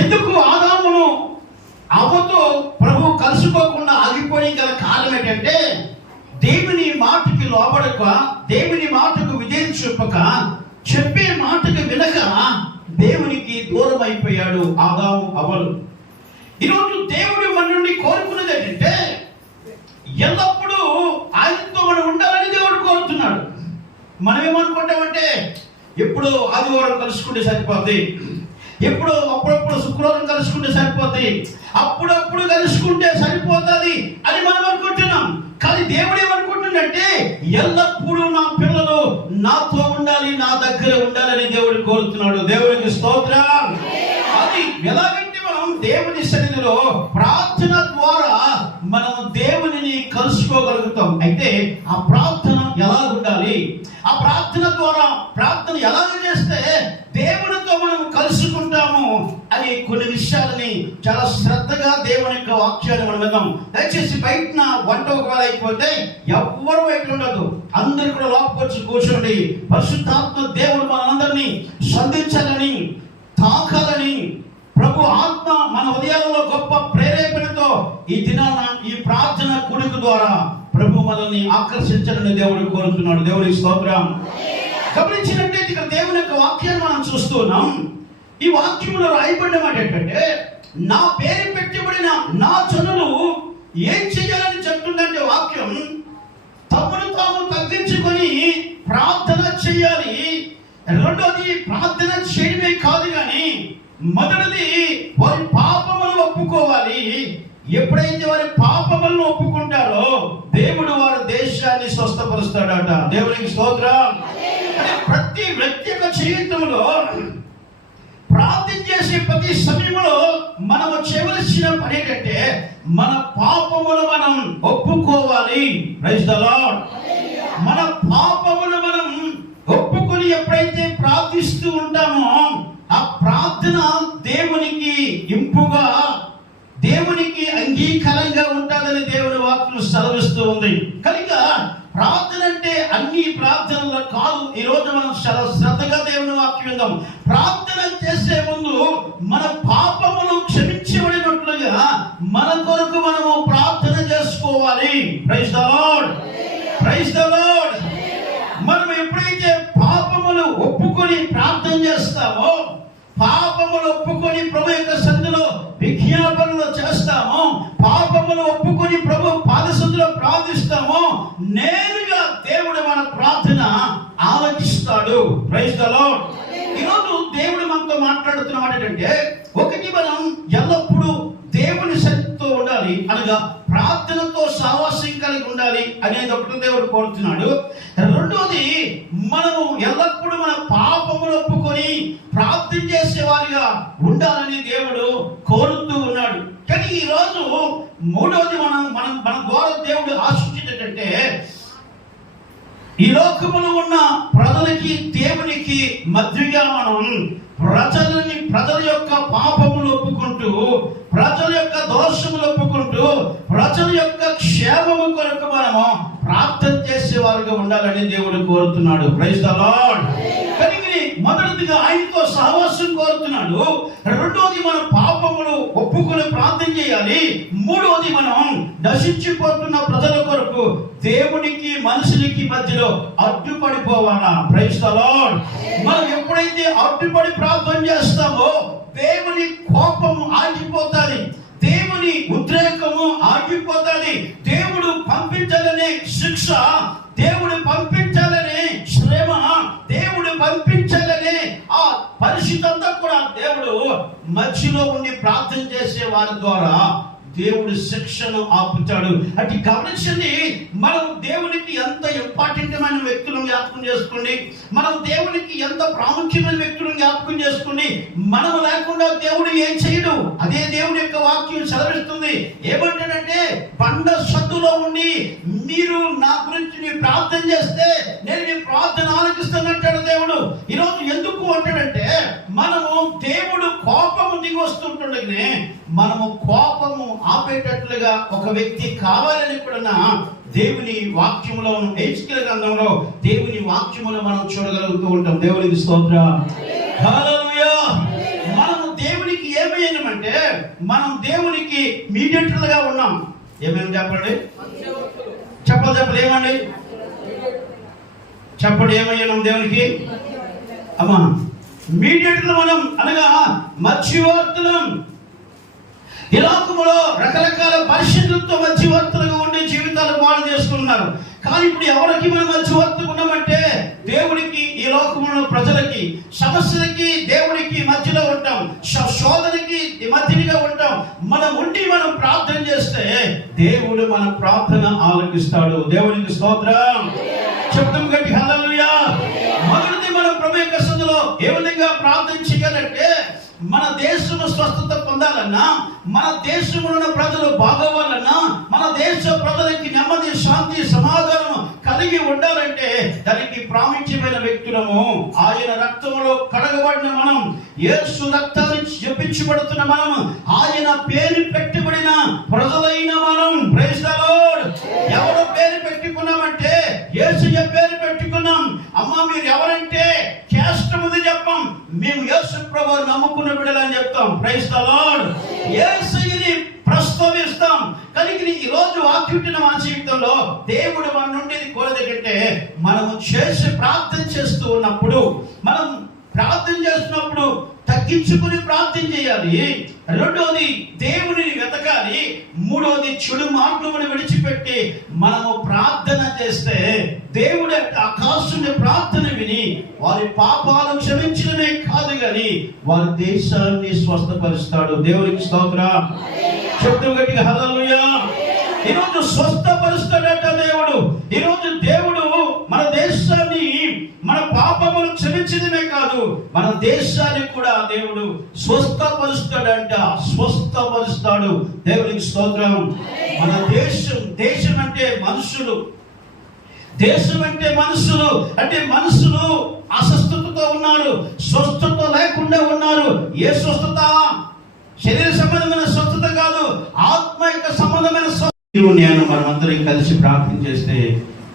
ఎందుకు ఆదామును అవ్వతో ప్రభు కలుసుకోకుండా ఆగిపోయి గల కారణం ఏంటంటే, దేవుని మాటకి లోబడక, దేవుని మాటకు విధేయత చూపక, చెప్పే మాటకు వినక దేవునికి దూరం అయిపోయాడు ఆదాము అవ్వలు. ఈరోజు దేవుడు మన నుండి కోరుకున్నది ఏంటంటే, ఎల్లప్పుడూ ఆయనతో మనం ఉండాలని దేవుడు కోరుతున్నాడు. మనం ఏమనుకుంటామంటే, ఎప్పుడు ఆదివారం కలుసుకుంటే సరిపోద్ది, ఎప్పుడు అప్పుడప్పుడు శుక్రవారం కలుసుకుంటే సరిపోద్ది, అప్పుడప్పుడు కలుసుకుంటే సరిపోతుంది అని మనం అనుకుంటున్నాం. కానీ దేవుడు ఏమనుకుంటున్నాడంటే, ఎల్లప్పుడూ నా పిల్లలు నాతో ఉండాలి, నా దగ్గర ఉండాలని దేవుడు కోరుతున్నాడు. దేవునికి స్తోత్రం. అది ఎలాగంటే, మనం దేవుని సన్నిధిలో ప్రార్థన ద్వారా మనం దేవునిని కలుసుకోగలుగుతాం. అయితే ఆ ప్రార్థన ఎలా ఉండాలి, ఆ ప్రార్థన ద్వారా ప్రార్థన ఎలాగ చేస్తే దేవునితో మనం కలుసుకుంటాము అని కొన్ని విషయాలని చాలా శ్రద్ధగా దేవుని యొక్క వాక్యాన్ని మనం విందాం. దయచేసి బయట వంట ఒకవేళ అయిపోతే ఎవ్వరు బయట ఉండదు, అందరు కూడా లోపలికి కూర్చోండి. పరిశుద్ధాత్మ దేవుడు మనందరినీ సంధించాలని, తాకాలని, ప్రభు ఆత్మ మన హృదయాలలో గొప్ప ప్రేరేపణతో ఈ దినాన ఈ ప్రార్థన కూడిక ద్వారా ప్రభు మనల్ని ఆకర్షించాలని దేవుడు కోరుతున్నాడు. దేవుడి స్తోత్రం. గమనించినట్లయితే ఇక్కడ దేవుని యొక్క వాక్యాన్ని మనం చూస్తున్నాం. ఈ వాక్యంలో రాయబడిన మాట ఏంటంటే, నా పేరు పెట్టబడిన నా జనులు ఏం చేయాలని చెప్తుందంటే వాక్యం, తమను తాము తగ్గించుకొని ప్రార్థన చేయాలి. రెండోది ప్రార్థన చేయడమే కాదు కానీ మొదటిది వారి పాపములు ఒప్పుకోవాలి. ఎప్పుడైతే వారి పాపములను ఒప్పుకుంటారో దేవుడు వారి దేశాన్ని స్వస్థపరుస్తాడట. దేవునికి స్తోత్రం. ప్రతి వ్యక్తి యొక్క జీవితంలో ప్రార్థన చేసే ప్రతి సమయంలో మనము చేయవలసిన పని ఏంటంటే, మన పాపములు మనం ఒప్పుకోవాలి. Praise the Lord. మన పాపములు మనం ఒప్పుకొని ఎప్పుడైతే ప్రార్థిస్తూ ఉంటామో ఆ ప్రార్థన దేవునికి ఇంపుగా, దేవునికి అంగీకారంగా ఉంటుందని దేవుని వాక్యం సెలవిస్తూ ఉంది. కనుక ప్రార్థన అంటే అన్ని ప్రార్థనలు కాదు. ఈ రోజు మనం శ్రద్ధగా దేవుని వాక్యం విందాం. ప్రార్థన చేసే ముందు మన పాపములు క్షమించబడినట్లుగా మన కొరకు మనము ప్రార్థన చేసుకోవాలి. Praise the Lord. Praise the Lord. మనం ఎప్పుడైతే పాపములు ఒప్పుకొని ప్రార్థన చేస్తామో, పాపములు ఒప్పుకొని ప్రభు యొక్క సన్నిధిలో విజ్ఞాపనలు చేస్తామో, పాపములు ఒప్పుకొని ప్రభు పాదసన్నిధిలో ప్రార్థిస్తామో, నేరుగా దేవుడు మన ప్రార్థన ఆలకిస్తాడు. Praise the Lord. ఈరోజు దేవుడు మనతో మాట్లాడుతున్న మాట ఏంటంటే, ఒకటి మనం ఎల్లప్పుడూ దేవుని సన్నిధితో ఉండాలి, అనగా ప్రార్థనతో సావాస్యం కలిగి ఉండాలి అనేది ఒకటి దేవుడు కోరుతున్నాడు. రెండోది, మనము ఎల్లప్పుడూ మన పాపములు ఒప్పుకొని ప్రార్థన చేసేవారిగా ఉండాలని దేవుడు కోరుతూ ఉన్నాడు. కానీ ఈ రోజు మూడోది, మన ద్వారా దేవుడు ఆశించేటంటే, ఈ లోకములో ఉన్న ప్రజలకి దేవునికి మధ్యగా మనం ప్రజల యొక్క పాపములు ఒప్పుకుంటూ, ప్రజల యొక్క దోషములు ఒప్పుకుంటూ, ప్రజల యొక్క క్షేమము కొరకు మనము ప్రార్థన చేసేవారుగా ఉండాలని దేవుడు కోరుతున్నాడు. Praise the Lord. కనుక మొదటిదిగా ఆయనతో సహవాసం కోరుతున్నాడు. రెండోది, మన పాపములు ఒప్పుకొని ప్రార్థన చేయాలి. మూడోది, మనం నశించిపోతున్న ప్రజల కొరకు దేవునికి మనుషులకి మధ్యలో అడ్డుపడిపోవాలా. Praise the Lord. మనం ఎప్పుడైతే అడ్డుపడి ప్రార్థన చేస్తామో దేవుని కోపము ఆగిపోతుంది, దేవుని ఉద్రేకము ఆగిపోతుంది. దేవుడు పంపించాలనే శిక్ష, దేవుడు పంపించాలనే శ్రమ, దేవుడు పంపించాలనే ఆ పరిస్థితి కూడా దేవుడు మధ్యలో ఉండి ప్రార్థన చేసే వారి ద్వారా దేవుడు శిక్షను ఆపుతాడు. అటు గమనించండి, మనం దేవునికి ఎంత ఇంపార్టెంట్మైన వ్యక్తులను జ్ఞాపకం చేసుకోండి, మనం దేవునికి ఎంత ప్రాముఖ్యమైన వ్యక్తులను జ్ఞాపకం చేసుకోండి. మనం లేకుండా దేవుడు ఏం చేయడు. అదే దేవుడి యొక్క వాక్యం సెలవిస్తుంది. ఏమంటాడంటే, బండ సద్దులో ఉండి మీరు నా గురించి నీ ప్రార్థన చేస్తే నేను మీ ప్రార్థన ఆలకిస్తానంటాడు దేవుడు. ఈరోజు ఎందుకు అంటాడంటే, మనము దేవుడు కోపము దిగి వస్తుంటుండగానే మనము కోపము ఆపేటట్లుగా ఒక వ్యక్తి కావాలని కూడా దేవుని వాక్యములో, హెచ్కేల్ గ్రంథంలో దేవుని వాక్యములో మనం చూడగలుగుతూ ఉంటాం. దేవునికి స్తోత్రం. హల్లెలూయా. మనము దేవునికి ఏమి మనం దేవునికి మీడియేటర్లుగా ఉన్నాం. ఏమేమి చెప్పండి, చెప్పలు ఏమండి, చెప్పండి ఏమయ్యాం దేవునికి? అమ్మా మీడియేటర్లు మనం, అనగా మధ్యవర్తులం. ఈ లోకములో రకరకాల పరిస్థితులతో మధ్యవర్తులుగా ఉండి జీవితాలు పాడు చేసుకున్నారు. కానీ ఇప్పుడు ఎవరికి మనం మధ్యవర్తుకున్నామంటే దేవుడికి, ఈ లోకములో ప్రజలకి, సమస్యలకి దేవుడికి మధ్యలో ఉంటాం, శోధనకి మధ్యగా ఉంటాం. మనం ఉండి మనం ప్రార్థన చేస్తే దేవుడు మన ప్రార్థన ఆలకిస్తాడు. దేవునికి స్తోత్రం. చెప్తాం గట్టి హల్లెలూయా. మొదటిది మనం ప్రభు యొక్క సన్నిధిలో ఏ విధంగా ప్రార్థన చేయాలంటే, మన దేశము స్వస్థత పొందాలన్నా, మన దేశంలో ప్రజలు బాగోవాలన్నా, మన దేశ ప్రజలకి నెమ్మది, శాంతి, సమాధానం కలిగి ఉండాలంటే దానికి ప్రాముఖ్యమైన వ్యక్తులము. ఆయన రక్తంలో కడగబడిన మనం, యేసు రక్తాన్ని జపించబడుతున్న మనం, ఆయన పేరు పెట్టబడిన ప్రజలైన మనం. Praise the Lord. ఎవరు పేరు పెట్టుకున్నామంటే యేసయ్య పేరు పెట్టుకున్నాం. అమ్మా మీరు ఎవరంటే క్యాస్ట్ ముందు చెప్పం, మేము యేసు ప్రభువుని నమ్ముకున్న బిడ్డలని చెప్తాం. Praise the Lord. యేసయ్యని ప్రస్తావిస్తాం. కనుక ఈ రోజు వాక్యుంటున్న మన జీవితంలో దేవుడు మన నుండి కోరేదంటే, మనము చేసి ప్రార్థన చేస్తూ ఉన్నప్పుడు, మనం ప్రార్థన చేస్తున్నప్పుడు తగ్గించుకుని ప్రార్థన చేయాలి. రెండోది దేవుడిని వెతకాలి. మూడోది చెడు మార్గమును విడిచిపెట్టి మనము ప్రార్థన చేస్తే దేవుడు ఆకాశుని ప్రార్థన విని వారి పాపాలు క్షమించడమే కాదు గాని వారి దేశాన్ని స్వస్థపరుస్తాడు. దేవునికి స్తోత్రం. చెప్తూ గట్టిగా హల్లెలూయా. ఈరోజు స్వస్థపరుస్తాడట దేవుడు. ఈరోజు దేవుడు మన దేశాన్ని, మన పాపములు క్షమించడమే కాదు, మన దేశాన్ని కూడా దేవుడు స్వస్థపరుస్తాడంట. స్వస్థపరుస్తాడు. దేవునికి స్తోత్రం. మన దేశం అంటే మనుషులు, దేశం అంటే మనుషులు, అంటే మనుషులు అస్వస్థతతో ఉన్నారు, స్వస్థత లేకుండా ఉన్నారు. ఏ స్వస్థత? శరీర సంబంధమైన స్వస్థత కాదు, ఆత్మ యొక్క సంబంధమైన స్వస్థత. నేను మనమందరం కలిసి ప్రార్థన చేస్తే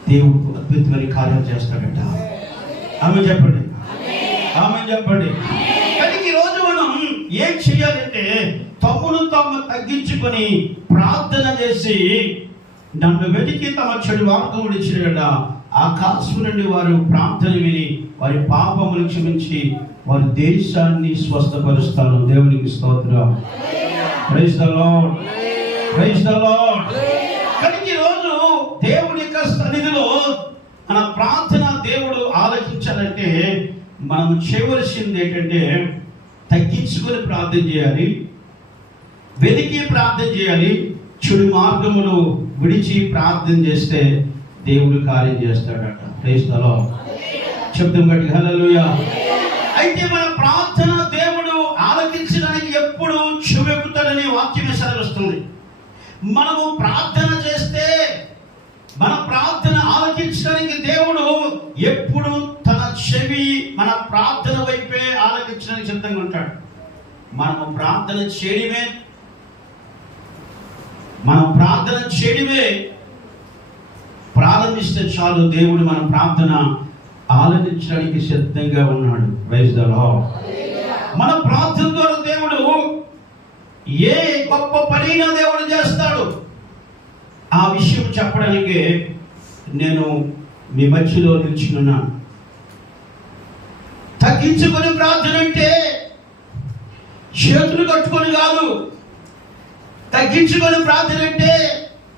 దేవుడు అద్భుతమైన కార్యం చేస్తాడట. ఆమె చెప్పండి, ఆమె చెప్పండి. కానీ ఈ రోజు మనం ఏం చేయాలంటే తమ్మును తాము తగ్గించుకొని ప్రార్థన చేసి, నన్ను వెతికి తమ చెడు మార్గం విడిచిన ఆకాశం నుండి వారు ప్రార్థన విని వారి పాపములు క్షమించి వారి దేశాన్ని స్వస్థపరుస్తాను. దేవునికి స్తోత్రం. Praise the Lord. Praise the Lord. కానీ ఈ రోజు దేవుని యొక్క సన్నిధిలో మన ప్రార్థన దేవుడు ఆలోచించాలంటే మనం చేయవలసింది ఏంటంటే తగ్గించుకొని ప్రార్థన చేయాలి, వెతికి ప్రార్థన చేయాలి. చెడు మార్గములు విడిచి ప్రార్థన చేస్తే దేవుడు కార్యం చేస్తాడట. Praise the Lord. చెప్తాం గట్టిగా హల్లెలూయా. అయితే మన ప్రార్థన దేవుడు ఆలకించడానికి ఎప్పుడు చెవిక్కుతాడనే వాక్యమే సెలవిస్తుంది. మనము ప్రార్థన చేస్తే మన ప్రార్థన ఆలకించడానికి దేవుడు ఎప్పుడు తన చెవి మన ప్రార్థన వైపే ఆలకించడానికి సిద్ధంగా ఉంటాడు. మనము ప్రార్థన చేయడమే ప్రారంభిస్తే చాలు, దేవుడు మన ప్రార్థన ఆలకించడానికి సిద్ధంగా ఉన్నాడు. Praise the Lord. మన ప్రార్థన ద్వారా దేవుడు ఏ గొప్ప పనైనా దేవుడు చేస్తాడు. ఆ విషయం చెప్పడానికి నేను మీ మధ్యలో నిల్చున్నాను. తగ్గించుకొని ప్రార్థన అంటే చేతులు కట్టుకొని కాదు. తగ్గించుకొని ప్రార్థన అంటే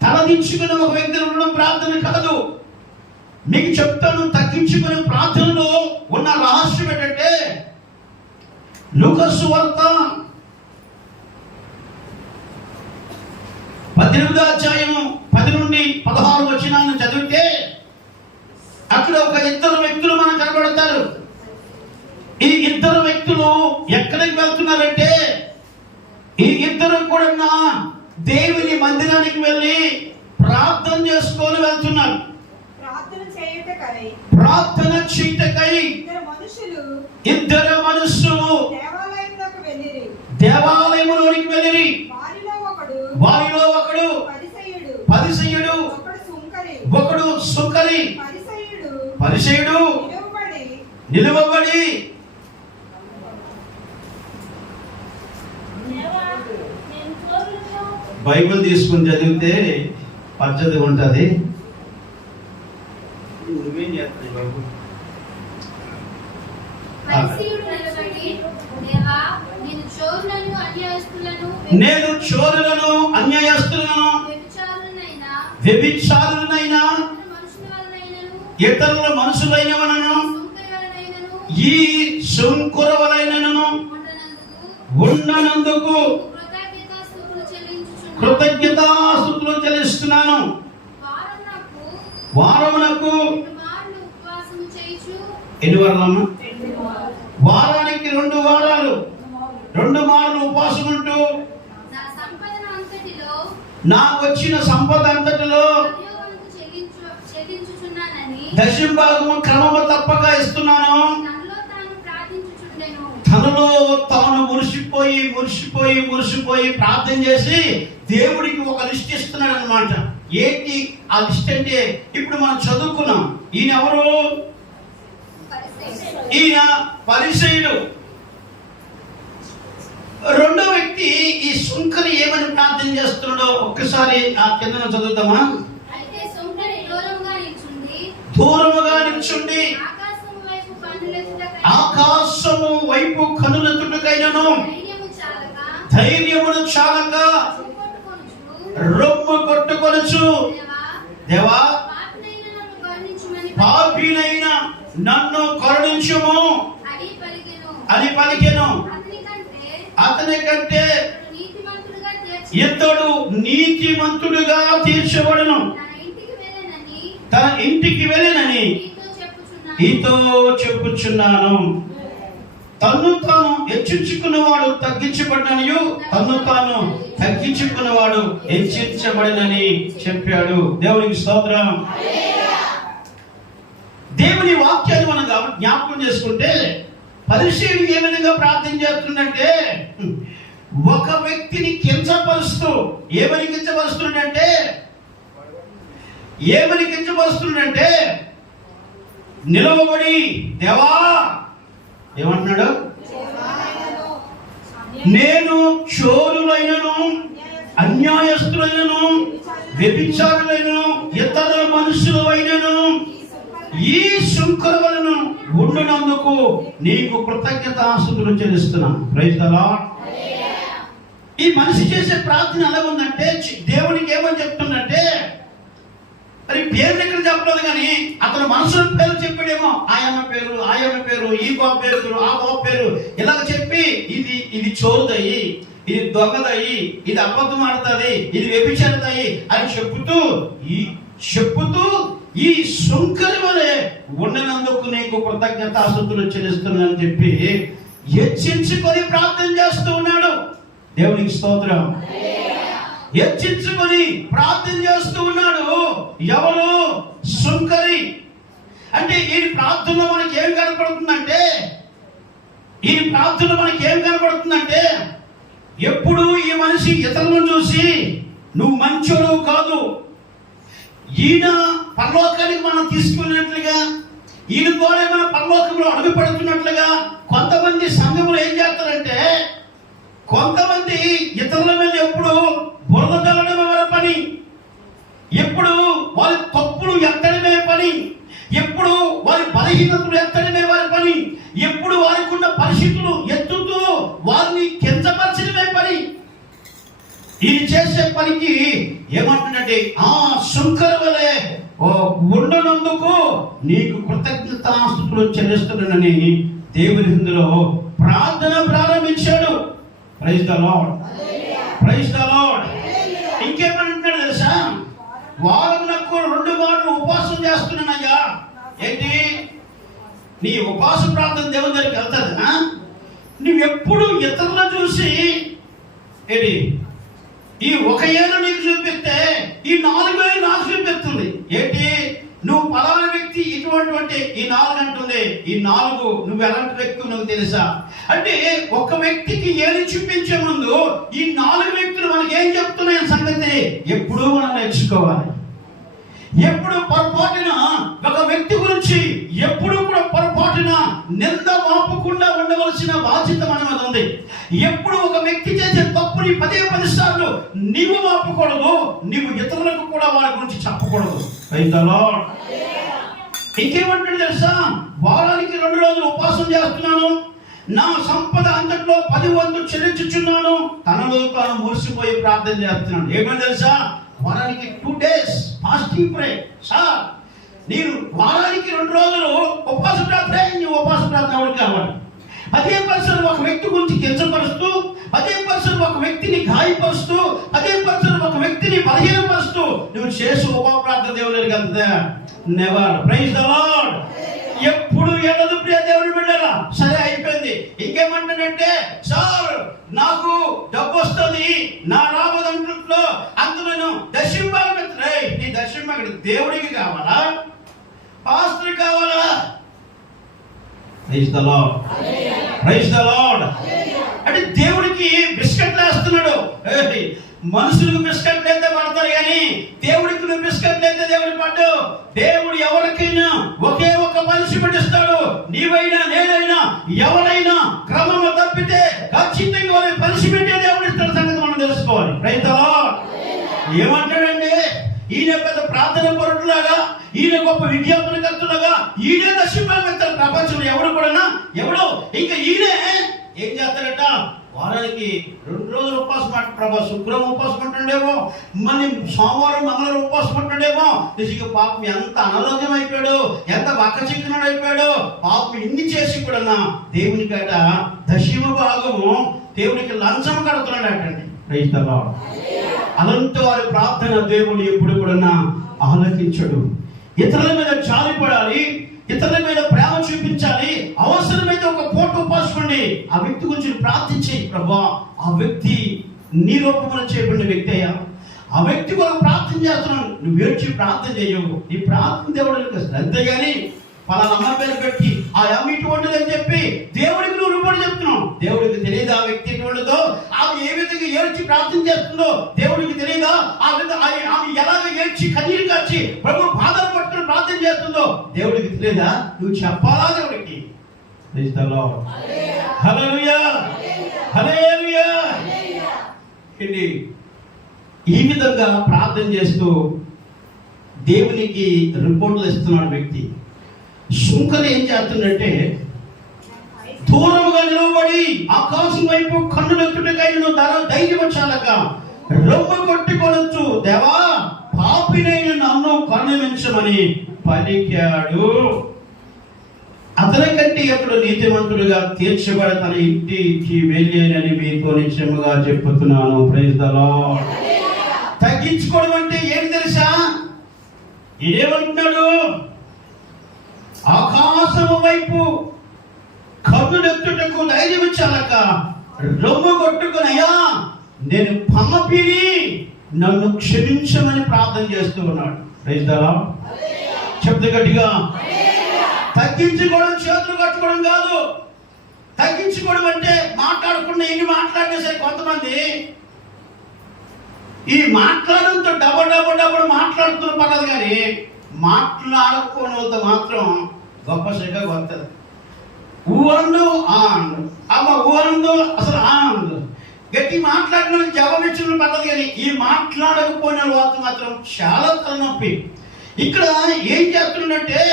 తలదించుకుని ఒక వ్యక్తిని ఉండడం ప్రార్థన కాదు. మీకు చెప్తాను, తగ్గించుకునే ప్రార్థనలో ఉన్న రహస్యం ఏంటంటే, లూకా సువార్త 18వ అధ్యాయం 10 నుండి 16 వచనాలను చదివితే అక్కడ ఒక ఇద్దరు వ్యక్తులు మనకు కనబడతారు. ఈ ఇద్దరు వ్యక్తులు ఎక్కడికి వెళ్తున్నారంటే, ఈ ఇద్దరు కూడా దేవుని మందిరానికి వెళ్ళి ప్రార్థన చేసుకొని వెళ్తున్నారు. ప్రార్థన చేయుటకై ఇద్దరు మనుషులు దేవాలయములోనికి వెళ్ళిరి. వారిలో ఒకడు పరిసయ్యుడు, ఒకడు సుంకరి. పరిసయ్యుడు నిలువబడి బైబిల్ తీసుకుని చదివితే పద్ధతి ఉంటుంది. నువ్వేం చేస్తావు బాబు? నేను చోరులను అన్యాయస్తులను వ్యభిచారులనైనా ఇతరుల మనుషులైనవనను ఈ శంకురవలైనను ఉన్ననందుకు కృతజ్ఞతాస్తుతులు చెల్లిస్తున్నాను. వారమునకు ఎన్ని వారాలమ్మా? వారానికి 2 వారాలు 2 మార్లు ఉపవాసం ఉంటూ నాకు వచ్చిన సంపద అంతటిలో దశంభాగము క్రమము తప్పక ఇస్తున్నాను. తనలో తాను మురిసిపోయి ప్రార్థన చేసి దేవుడికి ఒక లిస్ట్ ఇస్తున్నాడు అన్నమాట. ఏంటి ఆ లిస్ట్ అంటే? ఇప్పుడు మనం చదువుకున్నాం. ఈయన ఎవరు? ఈయన పరిసయ్యుడు. రెండో వ్యక్తి ఈ సుంకరి ఏమని ప్రార్థన చేస్తున్నాడో ఒక్కసారి ఆ కింద చదువుతామా? దూరముగా నిల్చుండి ఆకాశము వైపు కనులెత్తుటకైనను ధైర్యమును చాలక రొమ్ము కొట్టుకొనుచు, దేవా పాపినైన నన్ను కరుణించుము అని పలికెను. అతని కంటే ఇతడు నీతిమంతుడుగా తీర్చబడును, తన ఇంటికి వెళ్ళనని నీతో చెప్పుచున్నాను. తన్ను తాను హెచ్చించుకున్నవాడు తగ్గించబడిననియు తన్ను తాను తగ్గించుకున్నవాడు హెచ్చించబడినని చెప్పాడు. దేవునికి స్తోత్రం. దేవుని వాక్యాన్ని మనం జ్ఞాపకం చేసుకుంటే పరిసయ్యుడు ఏ విధంగా ప్రార్థన చేస్తుందంటే, ఒక వ్యక్తిని కించపరుస్తూ ఏమని కించపరుస్తుందంటే నిలవబడి, దేవా ఏమంటున్నాడు? నేను చోరులైనను అన్యాయస్తులైనను వ్యభిచారులైనను ఇతర మనుషులు అయినను ఈ శంకరులను ఉండునందుకు నీకు కృతజ్ఞతాస్తుతులు చెల్లిస్తున్నాను. Praise the Lord. ఈ మనిషి చేసే ప్రార్థన ఎలా ఉందంటే, దేవునికి ఏమని చెప్తుందంటే, మరి పేర్లు ఎక్కడ చెప్పలేదు కానీ అతను మనసులో పేరు చెప్పాడేమో. ఆయమ్మ పేరు, ఈ బాబు పేరు, ఆ బాబు పేరు ఇలాగ చెప్పి ఇది చోరుదయ్యి, ఇది దొంగదయ్యి, ఇది అబద్ధం ఆడుతుంది, ఇది వ్యభిచారదయ్యి అని చెప్పుతూ ఈ శంకరి వలె ఉండనందుకు నీకు కృతజ్ఞతాస్తుతులు చెల్లిస్తున్నానని చెప్పి హెచ్చించుకొని ప్రార్థన చేస్తూ ఉన్నాడు. దేవునికి స్తోత్రం. హెచ్చించుకొని ప్రార్థన చేస్తూ ఉన్నాడు. ఎవరు? శంకరి. అంటే ఈ ప్రార్థనలో మనకి ఏం కనపడుతుందంటే ఎప్పుడు ఈ మనిషి ఇతరులను చూసి నువ్వు మంచోడు కాదు, ఈయన పరలోకానికి మనం తీసుకున్నట్లుగా, ఈయన ద్వారా మన పరలోకంలో అడుగు పెడుతున్నట్లుగా కొంతమంది సంఘములు ఏం చేస్తారంటే, కొంతమంది ఇతరుల మీద ఎప్పుడు బురద చల్లడమే వారి పని, ఎప్పుడు వారి తప్పులు ఎత్తడమే పని, ఎప్పుడు వారి బలహీనతలు ఎత్తడమే వారి పని, ఎప్పుడు వారికి ఉన్న పరిస్థితులు ఎత్తుతూ వారిని కించపరచడమే పని. ఇది చేసే పనికి ఏమంటున్నట్టే, ఆ శంకరు వలె ఉండనందుకు నీకు కృతజ్ఞతాస్తుతులు చెల్లిస్తున్నానని దేవుని ఇందులో ప్రార్థన ప్రారంభించాడు. Praise the Lord. Praise the Lord. ఇంకేమంటున్నాడు తెలుసా? వారమునకు 2 మార్లు ఉపవాసం చేస్తున్నానయ్యా. ఏంటి నీ ఉపవాస ప్రార్థన దేవుని దగ్గరికి వెళ్తుందా? నువ్వెప్పుడు ఇతరులను చూసి ఏంటి ఈ 1 ఏళ్ళు నీకు చూపిస్తే ఈ 4 ఏళ్ళు నాకు చూపిస్తుంది. ఏంటి నువ్వు పలానా వ్యక్తి ఇటువంటి ఈ 4 అంటుంది. ఈ 4 నువ్వు ఎలాంటి వ్యక్తి నాకు తెలుసా? అంటే ఒక వ్యక్తికి ఏది చూపించే ముందు ఈ 4 వ్యక్తులు మనకి ఏం చెప్తున్నాయి సంగతి ఎప్పుడూ మనం నేర్చుకోవాలి. ఎప్పుడు పొరపాటున ఒక వ్యక్తి గురించి ఎప్పుడు కూడా పొరపాటున నింద మాపకుండా ఉండవలసిన బాధ్యత మన మీద ఉంది. ఎప్పుడు ఒక ఒక వ్యక్తి చేసే తప్పుని 10 సార్లు నీవు ఆపకూడదు, నీవు ఇతరులకు కూడా వాళ్ళ గురించి చెప్పకూడదు. Praise the lord. ఇంకేమంటాడు తెలుసా? వారానికి 2 రోజులు ఉపవాసం చేస్తున్నాను, నా సంపద అంతట్లో 10 వంతు చెల్లించుచున్నాను. తనలో తాను మురిసిపోయి ప్రార్థన చేస్తున్నాడు. ఏమని తెలుసా? వారానికి 2 days ఫాస్టింగ్ ప్రే. సార్, నేను వారానికి 2 రోజులు ఉపవాస ప్రార్థన, నువ్వు ఉపవాస ప్రార్థన ఎవరికి కావాలి? 10% ఒక వ్యక్తి గురించి కించపరుస్తూ, 10% ఒక వ్యక్తిని గాయపరుస్తూ, 10% ఒక వ్యక్తిని బలహీనపరుస్తూ నువ్వు చేసి ఉపప్రార్థన దేవునికి వెళ్తా నెవర్. Praise the lord. ఎప్పుడు ఎల్లదు ప్రియ దేవుని బిడ్డరా. సరే అయిపోయింది, ఇంకేమంటానంటే సార్ నాకు డబ్బు వస్తుంది, నా రాబోదంట్లో అందులో దశింభాగం ఎత్తురే. నీ దశింభాగం దేవుడికి కావాలా, పాస్టర్ కావాలా? Praise the Lord. Praise the Lord. అంటే దేవుడికి బిస్కెట్లు వేస్తున్నాడు. మనుషులకు బిస్కెట్లు అయితే పడతారు, కానీ దేవుడికి నువ్వు బిస్కెట్లు అయితే దేవుడి పడ్డు. దేవుడు ఎవరికైనా ఒకే ఒక పనిష్మెంట్ ఇస్తాడు. నీవైనా నేనైనా ఎవరైనా క్రమము తప్పితే ఖచ్చితంగా వాళ్ళ పనిష్మెంట్ దేవుడు ఇస్తాడు సంగతి మనం తెలుసుకోవాలి. Praise the Lord. ఏమంటాడండి? ఈయన పెద్ద ప్రార్థన పరుడులాగా, ఈయన గొప్ప విజ్ఞాపనకర్తలాగా, ఈయన దశింభాగం ప్రపంచంలో ఎవడో ఇంకా ఈయనే ఏం చేస్తాడట? వారానికి 2 రోజులు ఉపవాసం అంట. ప్రభా శుక్రం ఉపవాసం అంటుండేమో, మళ్ళీ సోమవారం మంగళవారం ఉపవాసం అంటుండేమో. నిజంగా పాపం ఎంత అనారోగ్యం అయిపోయాడు, ఎంత బక్కచిక్కునాడు అయిపోయాడు. పాపం ఇన్ని చేసి కూడా దేవుని కాట దశమ భాగము దేవునికి లంచం కడుతున్నాడు అంటండి. Praise the Lord. అలాంటి వారి ప్రార్థన దేవుడు ఎప్పుడు కూడా ఆలకించడు. ఇతరుల మీద జాలిపడాలి, ఇతరుల మీద ప్రేమ చూపించాలి. అవసరమైతే ఒక పూట ఉపవాసండి ఆ వ్యక్తి గురించి ప్రార్థించి, ప్రభా ఆ వ్యక్తి నీ రూపంలో చేయబడిన వ్యక్తి అయ్యా, ఆ వ్యక్తి కూడా ప్రార్థన చేస్తున్నాను, నువ్వు ఏడ్చి ప్రార్థన చేయవు. నీ ప్రార్థన దేవుడికి అంతేగాని పలానా అమ్మ పేరు పెట్టి ఆ అమ్మ ఇటువంటిది అని చెప్పి దేవుడికి నువ్వు రుణపడి చెప్తున్నావు. దేవుడికి తెలియదు ఆ వ్యక్తి ఎటువంటిదో, ఆమె ఏ విధంగా ఏడ్చి ప్రార్థన చేస్తుందో దేవుడికి తెలియదా? ఆమె ఎలాగ ఏడ్చి కన్నీరు కాచి ప్రభు బాధలు పట్టుకుని ప్రార్థన చేస్తుందో దేవుడికి తెలియదా? నువ్వు చెప్పాలా దేవుడికి? Praise the Lord. Hallelujah, hallelujah. ఈ విధంగా ప్రార్థన చేస్తూ దేవునికి రిపోర్టులు ఇస్తున్నాడు వ్యక్తి. శుంకరు ఏం చేస్తుందంటే దూరముగా నిలవబడి ఆకాశం వైపు కన్నులెత్తుటకైన ధైర్యం చాలక రొమ్ము కొట్టుకొనొచ్చు, దేవా పాపినైన నన్ను కరుణించమని పలికాడు. అతనికంటే అతడు నీతిమంతుడుగా తీర్చబడి తన ఇంటికి వెళ్ళేనని మీతో నిశ్చయముగా చెప్పుతున్నాను. Praise the lord. తగ్గించుకోవడం అంటే ఏంటి తెలుసా? ఇదేమంటున్నాడు? ఆకాశము వైపు కన్నులెత్తుటకు ధైర్యం చాలక రొమ్ము కొట్టుకుని, అయ్యా నేను పాపిని, నన్ను క్షమించమని ప్రార్థన చేస్తూ ఉన్నాడు. Praise the Lord. చెప్తే గట్టిగా. తగ్గించుకోవడం చేతులు కట్టుకోవడం కాదు. తగ్గించుకోవడం అంటే మాట్లాడకుండా ఎన్ని మాట్లాడినా సరే కొంతమంది ఈ మాట్లాడంతో డబల్ మాట్లాడుతున్న పర్లేదు, కానీ మాట్లాడుకోని వాళ్ళతో మాత్రం గొప్ప శిఖ వస్తుంది. ఊరండు ఆండ్ అమ్మ ఊరండు అసలు ఆండ్ గట్టి మాట్లాడిన జవాబు ఇచ్చిన పర్లేదు, కానీ ఈ మాట్లాడకపోయిన వాళ్ళతో మాత్రం చాలా తలనొప్పి. ఇక్కడ ఏం చేస్తుందంటే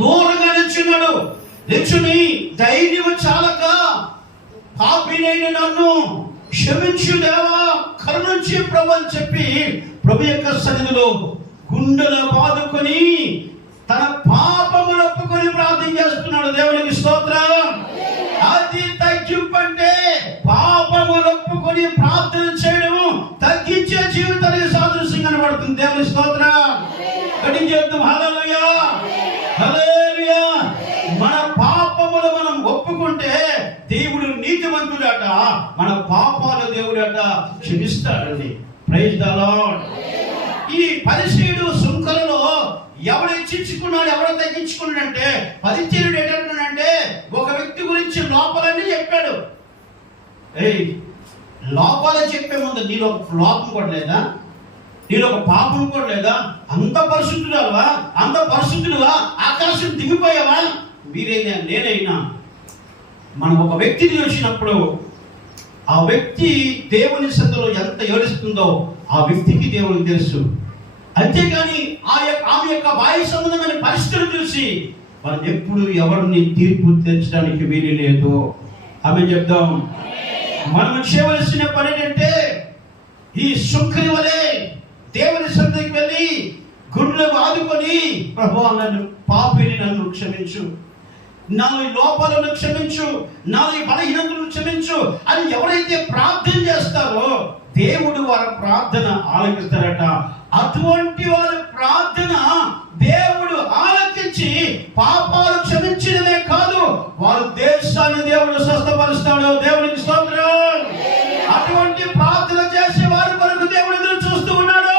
దూరంగా నిల్చున్నాడు. నిల్చుని ధైర్యం చాలక పాపినైన నన్ను క్షమించు దేవా, కరుణించు ప్రభు అని చెప్పి ప్రభు యొక్క సన్నిధిలో గుండెలు బాదుకొని తన పాపములు ఒప్పుకొని ప్రార్థన చేస్తున్నాడు. దేవునికి స్తోత్రం. అది తగ్గింపు అంటే పాపములు ఒప్పుకొని ప్రార్థన చేయడం తగ్గించే జీవితానికి సాదృశ్యంగా కనబడుతుంది. దేవునికి స్తోత్రం. కఠిన చెప్తాం. హల్లెలూయా, హల్లెలూయా. మన పాపములు మనం ఒప్పుకుంటే దేవుడు నీతిమంతుడట, మన పాపాలు దేవుడట క్షమిస్తాడండి. Praise the Lord. ఈ పరిసయ్యుడు సుంకరులో ఎవడు హెచ్చించుకున్నాడు, ఎవడో తగ్గించుకున్నాడంటే పరిచయుడు ఏంటంటే ఒక వ్యక్తి గురించి లోపాలన్నీ చెప్పాడు. లోపాలు చెప్పే ముందు నీలో ఒక లోపం కూడా లేదా? నీలో ఒక పాపం కూడా లేదా? అంత పరిశుద్ధుడువా, అంత పరిశుద్ధుడువా, ఆకాశం దిగిపోయావా? మీరైనా నేనైనా మనం ఒక వ్యక్తిని చూసినప్పుడు ఆ వ్యక్తి దేవుని సన్నిధిలో ఎంత ఏడుస్తుందో ఆ వ్యక్తికి దేవునికి తెలుసు. అంతేగాని ఆమె యొక్క బాహ్య సంబంధమైన పరిస్థితులు చూసి మనం ఎప్పుడు ఎవరిని తీర్పు తెచ్చడానికి వీలు లేదు. ఆమె చెప్దాం. మనం చేయవలసిన పని ఏంటంటే ఈ సుంకరి వలె దేవుని సన్నిధికి వెళ్ళి గుండెలు ఆదుకొని, ప్రభువా నన్ను పాపిని నన్ను క్షమించు, నా లోపాలను క్షమించు, నా బలహీనతలను క్షమించు అని ఎవరైతే ప్రార్థన చేస్తారో దేవుడు వారి ప్రార్థన ఆలకిస్తారట. అటువంటి వారి ప్రార్థన దేవుడు ఆలకించి పాపాలు క్షమించడమే కాదు, వారి దేశాన్ని దేవుడు స్వస్థపరుస్తాడు. దేవునికి స్తోత్రం. అటువంటి ప్రార్థన చేసే వారి కొరకు దేవుడు ఎదురు చూస్తూ ఉన్నాడు.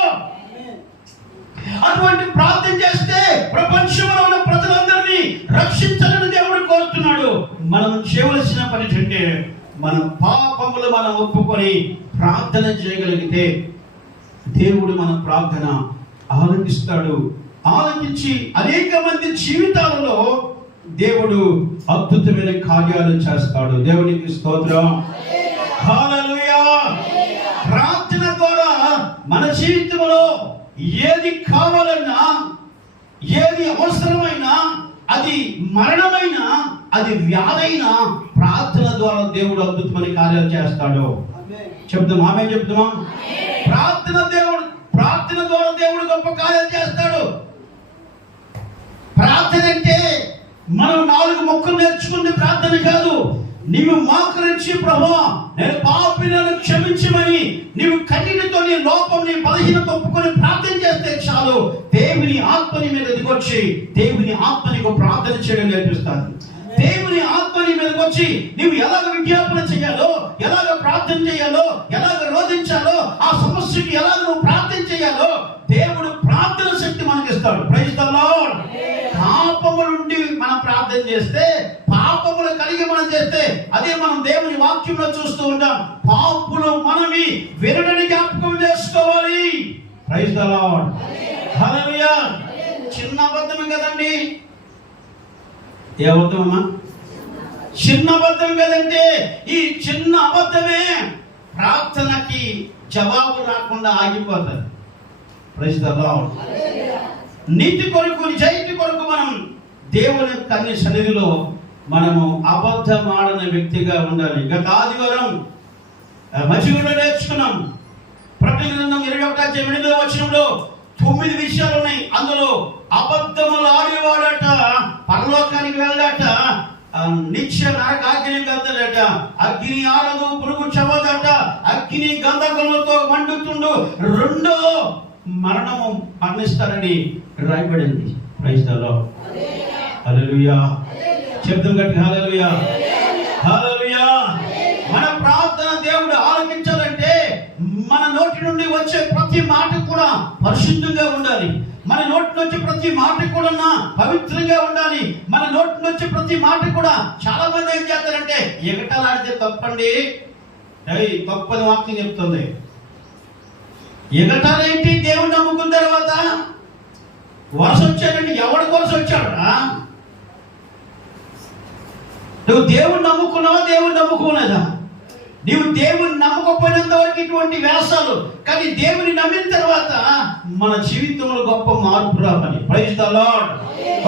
అటువంటి ప్రార్థన చేస్తే ప్రపంచంలో ఉన్న ప్రజలందరినీ రక్షించాలని దేవుడు కోరుతున్నాడు. మనం చేయవలసిన పని ఏంటంటే మన పాపములు మనం ఒప్పుకొని ప్రార్థన చేయగలిగితే దేవుడు మన ప్రార్థన ఆలకిస్తాడు. ఆలకించి అనేక మంది జీవితాలలో దేవుడు అద్భుతమైన కార్యాలు చేస్తాడు. దేవునికి స్తోత్రం. హల్లెలూయా. ప్రార్థన ద్వారా మన జీవితంలో ఏది కావాలన్నా, ఏది అవసరమైనా, అది మరణమైనా, అది వ్యాధైనా ప్రార్థన ద్వారా దేవుడు అద్భుతమైన కార్యాలు చేస్తాడు. చెప్తాం. ఆమె చెప్తామా? ప్రార్థన ద్వారా దేవుడు గొప్ప కార్యాలు చేస్తాడు. ప్రార్థన అంటే మనం 4 మొక్కలు నేర్చుకునే ప్రార్థన కాదు. నీవు మోకరించి, ప్రభువా నేను పాపిని క్షమించమని నీవు కన్నీటితో నీ లోపం, నీ బలహీనత ఒప్పుకొని ప్రార్థన చేస్తే చాలు. దేవుని ఆత్మని మీద దిగొచ్చి దేవుని ఆత్మనికు ప్రార్థన చేయడం నేర్పిస్తాను. దేవుని ఆత్మని మీదకి వచ్చి నీవు ఎలాగ విజ్ఞాపన చేయాలో, ఎలాగ ప్రార్థన చేయాలో, ఎలాగ రోధించాలో, ఆ సమస్యకి ఎలాగ నువ్వు ప్రార్థన చేయాలో దేవుడు ప్రార్థన శక్తి మనకి ఇస్తాడు. Praise the Lord. పాపముల నుండి మనం ప్రార్థన చేస్తే, పాపములు కలిగి మనం చేస్తే, అదే మనం దేవుని వాక్యంలో చూస్తూ ఉంటాం. పాపులు మనవి వినడని జ్ఞాపకం చేసుకోవాలి. Praise the Lord. హల్లెలూయా. చిన్న అబద్ధమే కదండి. ఏ అబద్ధమమ్మా? చిన్న అబద్ధం కదంటే ఈ చిన్న అబద్ధమే ప్రార్థనకి జవాబు రాకుండా ఆగిపోతుంది. Praise the Lord. నీతి కొరకు, నిజాయితీ కొరకు మనం దేవుని కన్ని సన్నిధిలో మనము అబద్ధం ఆడని వ్యక్తిగా ఉండాలి. గత ఆదివారం మధ్యలో నేర్చుకున్నాం. ప్రకటన గ్రంథం 21:8 వచనంలో 9 విషయాలు ఉన్నాయి. అందులో అబద్ధములు ఆడేవాడట పరలోకానికి వెళ్ళాట, నిత్య నరకాగ్నికి వెళ్తాడట, అగ్ని ఆరదు, పురుగు చవదట, అగ్ని గంధకములతో మండుతుండు, రెండో మరణము మరణిస్తారని రాయబడింది. Praise the Lord. హల్లెలూయా. చెప్తాం గట్టి హల్లెలూయా. హల్లెలూయా. మన ప్రార్థన దేవుడు ఆలకించాలంటే మన నోటి నుండి వచ్చే ప్రతి మాట కూడా పరిశుద్ధంగా ఉండాలి. మన నోటి నుంచి ప్రతి మాట కూడా పవిత్రంగా ఉండాలి. మన నోటి నుంచి ప్రతి మాట కూడా, చాలా మంది ఏం చేస్తారంటే ఎగటలాడితే తప్పండి, తప్పని వాక్యం చెప్తుంది. ఎగటాలేంటి? దేవుడు నమ్ముకున్న తర్వాత వలస వచ్చాడండి. ఎవడి వలస వచ్చాడా? నువ్వు దేవుడు నమ్ముకున్నావా? దేవుడు నమ్ముకోలేదా? నీవు దేవుని నమ్మకపోయినంత వరకు ఇటువంటి వేషాలు. కానీ దేవుని నమ్మిన తర్వాత మన జీవితంలో గొప్ప మార్పు రావాలి. Praise the Lord.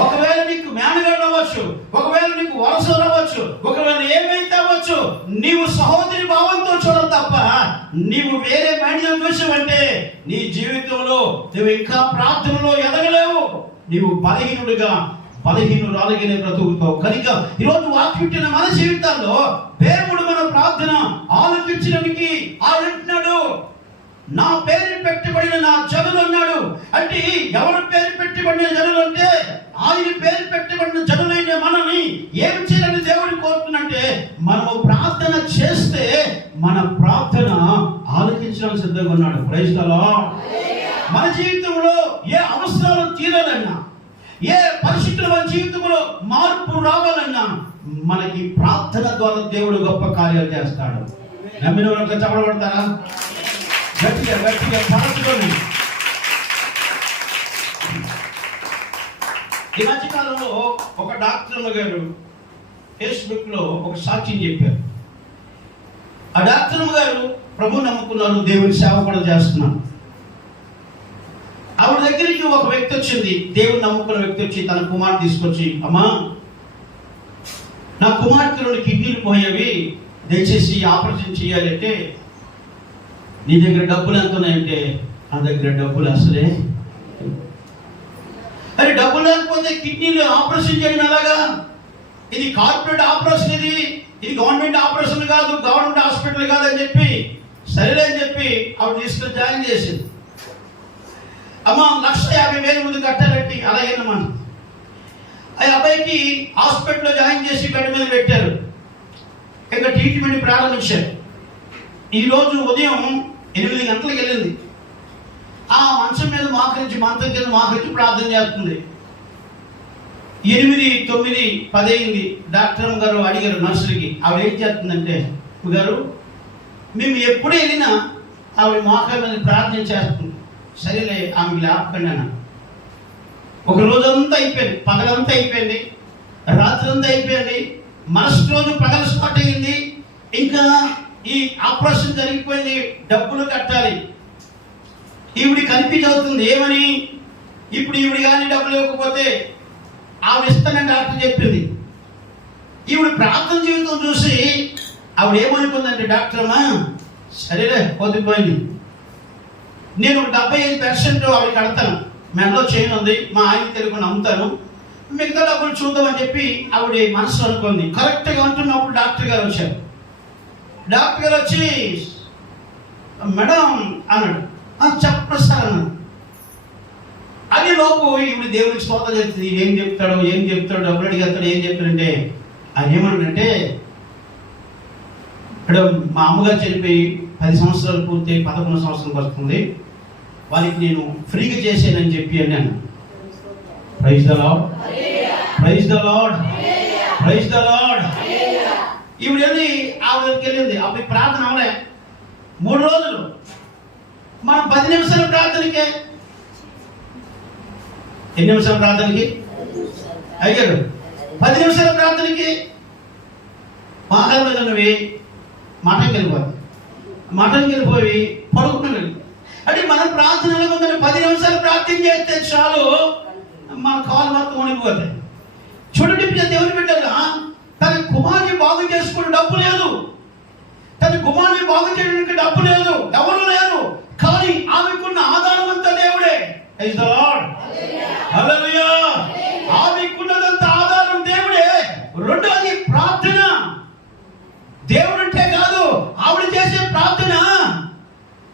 ఒకవేళ నీకు మేనగాడు అవ్వచ్చు, ఒకవేళ నీకు వలస రావచ్చు, ఒకవేళ ఏమైతే అవ్వచ్చు, నీవు సహోదరి భావంతో చూడవు తప్ప నీవు వేరే మైండ్ చూసావంటే నీ జీవితంలో నువ్వు ఇంకా ప్రార్థనలో ఎదగలేవు. నీవు బలహీనురాలుగానే బ్రతుకుతావు. కనుక ఈరోజు వాక్యం మన జీవితాల్లో దేవుడు మన ప్రార్థన ఆలకించడానికి ఆయన అంటున్నాడు, నా పేరు పెట్టబడిన నా జనులు అన్నాడు. అంటే ఎవరి పేరు పెట్టబడిన జనులు అంటే ఆయన పేరు పెట్టబడిన జనులైన మనని ఏం చేయాలని దేవుడు కోరుతున్నట్టే, మనము ప్రార్థన చేస్తే మన ప్రార్థన ఆలకించడానికి సిద్ధంగా ఉన్నాడు. Praise the Lord. మన జీవితంలో ఏ అవసరాలు తీరాలన్నా, ఏ పరిస్థితులు మన జీవితంలో మార్పు రావాలన్నా మనకి ప్రార్థన ద్వారా దేవుడు గొప్ప కార్యాలు చేస్తాడు. నమ్మిన వాళ్ళకి చెప్పబడతారా? గట్టిగా పరచుకొని. ఈ మధ్యకాలంలో ఒక డాక్టర్ గారు ఫేస్బుక్ లో ఒక సాక్ష్యం చెప్పారు. ఆ డాక్టర్ గారు ప్రభు నమ్ముకున్నారు, దేవుని సేవ కూడా చేస్తున్నారు. ఆవిడ దగ్గరికి ఒక వ్యక్తి వచ్చింది, దేవుని నమ్ముకున్న వ్యక్తి వచ్చి తన కుమార్తె తీసుకొచ్చి, అమ్మా నా కుమార్తె 2 కిడ్నీలు పోయేవి, దయచేసి ఆపరేషన్ చేయాలంటే నీ దగ్గర డబ్బులు ఎంత ఉన్నాయంటే నా దగ్గర డబ్బులు అసలే. అరే డబ్బులు లేకపోతే కిడ్నీలు ఆపరేషన్ చేయడం ఎలాగా? ఇది కార్పొరేట్ ఆపరేషన్, ఇది గవర్నమెంట్ ఆపరేషన్ కాదు, గవర్నమెంట్ హాస్పిటల్ కాదు అని చెప్పి సరేలే అని చెప్పి ఆవిడ తీసుకొని జాయిన్ చేసింది. అమ్మ 1,50,000 ముందు కట్టాలంటే అలాగేనమ్మా. ఆ అబ్బాయికి హాస్పిటల్లో జాయిన్ చేసి బెడ్ మీద పెట్టారు, ఇంకా ట్రీట్మెంట్ ప్రారంభించారు. ఈరోజు ఉదయం 8 గంటలకు వెళ్ళింది. ఆ మంచం మీద మంచం కింద మాకరించి ప్రార్థన చేస్తుంది. 8, 9, 10 అయింది. డాక్టర్ గారు అడిగారు నర్సులకి, ఆవిడ ఏం చేస్తుందంటే, గారు మేము ఎప్పుడు వెళ్ళినా ఆవిడ మోకాళ్ళ మీద ప్రార్థన చేస్తుంది. సరేలే ఆమెకి లేపకండి అన్న. ఒక రోజంతా అయిపోయింది, పగలంతా అయిపోయింది, రాత్రి అంతా అయిపోయింది, మరుసటి రోజు పగలు స్టార్ట్ అయ్యింది. ఇంకా ఈ ఆపరేషన్ జరిగిపోయింది, డబ్బులు కట్టాలి. ఈవిడి కన్ఫ్యూజ్ అవుతుంది, ఏమని? ఇప్పుడు ఈవిడి కానీ డబ్బులు ఇవ్వకపోతే ఆవిడ ఇస్తానని డాక్టర్ చెప్పింది. ఈవిడ ప్రార్థన జీవితం చూసి ఆవిడ ఏమనుకుందంటే, డాక్టర్ అమ్మా సరేలే పొద్దుపోయింది, నేను 75% ఆవిడ కడతాను, మెడలో చైన్ ఉంది, మా ఆయన తెలుగు నమ్ముతాను, మిగతా డబ్బులు చూద్దామని చెప్పి ఆవిడ మనసు అనుకుంది. కరెక్ట్గా అంటున్నప్పుడు డాక్టర్ గారు వచ్చారు. డాక్టర్ గారు వచ్చి, మేడం అన్నాడు. చెప్పండి సార్ అన్నాడు. అది లోపు ఇప్పుడు దేవుడికి స్తోత్రం చేస్తుంది. ఏం చెప్తాడు డబ్బులు అడిగేస్తాడు, ఏం చెప్తాడంటే ఆయన ఏమన్నాడంటే, ఇక్కడ మా అమ్మగారు చనిపోయి 10 సంవత్సరాలు పూర్తి 11 సంవత్సరాలకు వస్తుంది, వాళ్ళకి నేను ఫ్రీగా చేసానని చెప్పి అన్నాను. Praise the Lord, praise the Lord, praise the Lord. ఈవిడ వెళ్ళి ఆవిడకి వెళ్ళింది. అప్పుడు ప్రార్థన అవలే 3 రోజులు. మనం 10 నిమిషాల ప్రార్థనకే, ఎన్ని నిమిషాల ప్రార్థనకి అయ్యారు? 10 నిమిషాల ప్రార్థనకి మహాల మీద ఉన్నవి మఠంకి వెళ్ళిపోయి పడుకున్నాను. అంటే మనం ప్రార్థన ఉందని 10 నిమిషాలు ప్రార్థన చేస్తే చాలు, మన కాలు మొత్తం వణికిపోతాయి. చూడండి దేవుని బిడ్డగా, తన కుమారుని బాగు చేసుకునే డబ్బు లేదు, తన కుమారుని బాగు చేయడానికి డబ్బు లేదు, ఎవరు లేరు, కానీ ఆమెకున్న ఆధారం అంతా దేవుడే. ప్రైజ్ ద లార్డ్, హల్లెలూయా. ఆమెకున్నదంత ఆధారం దేవుడే. రెండోది ప్రార్థన. దేవుడు అంటే కాదు, ఆవిడ చేసే ప్రార్థన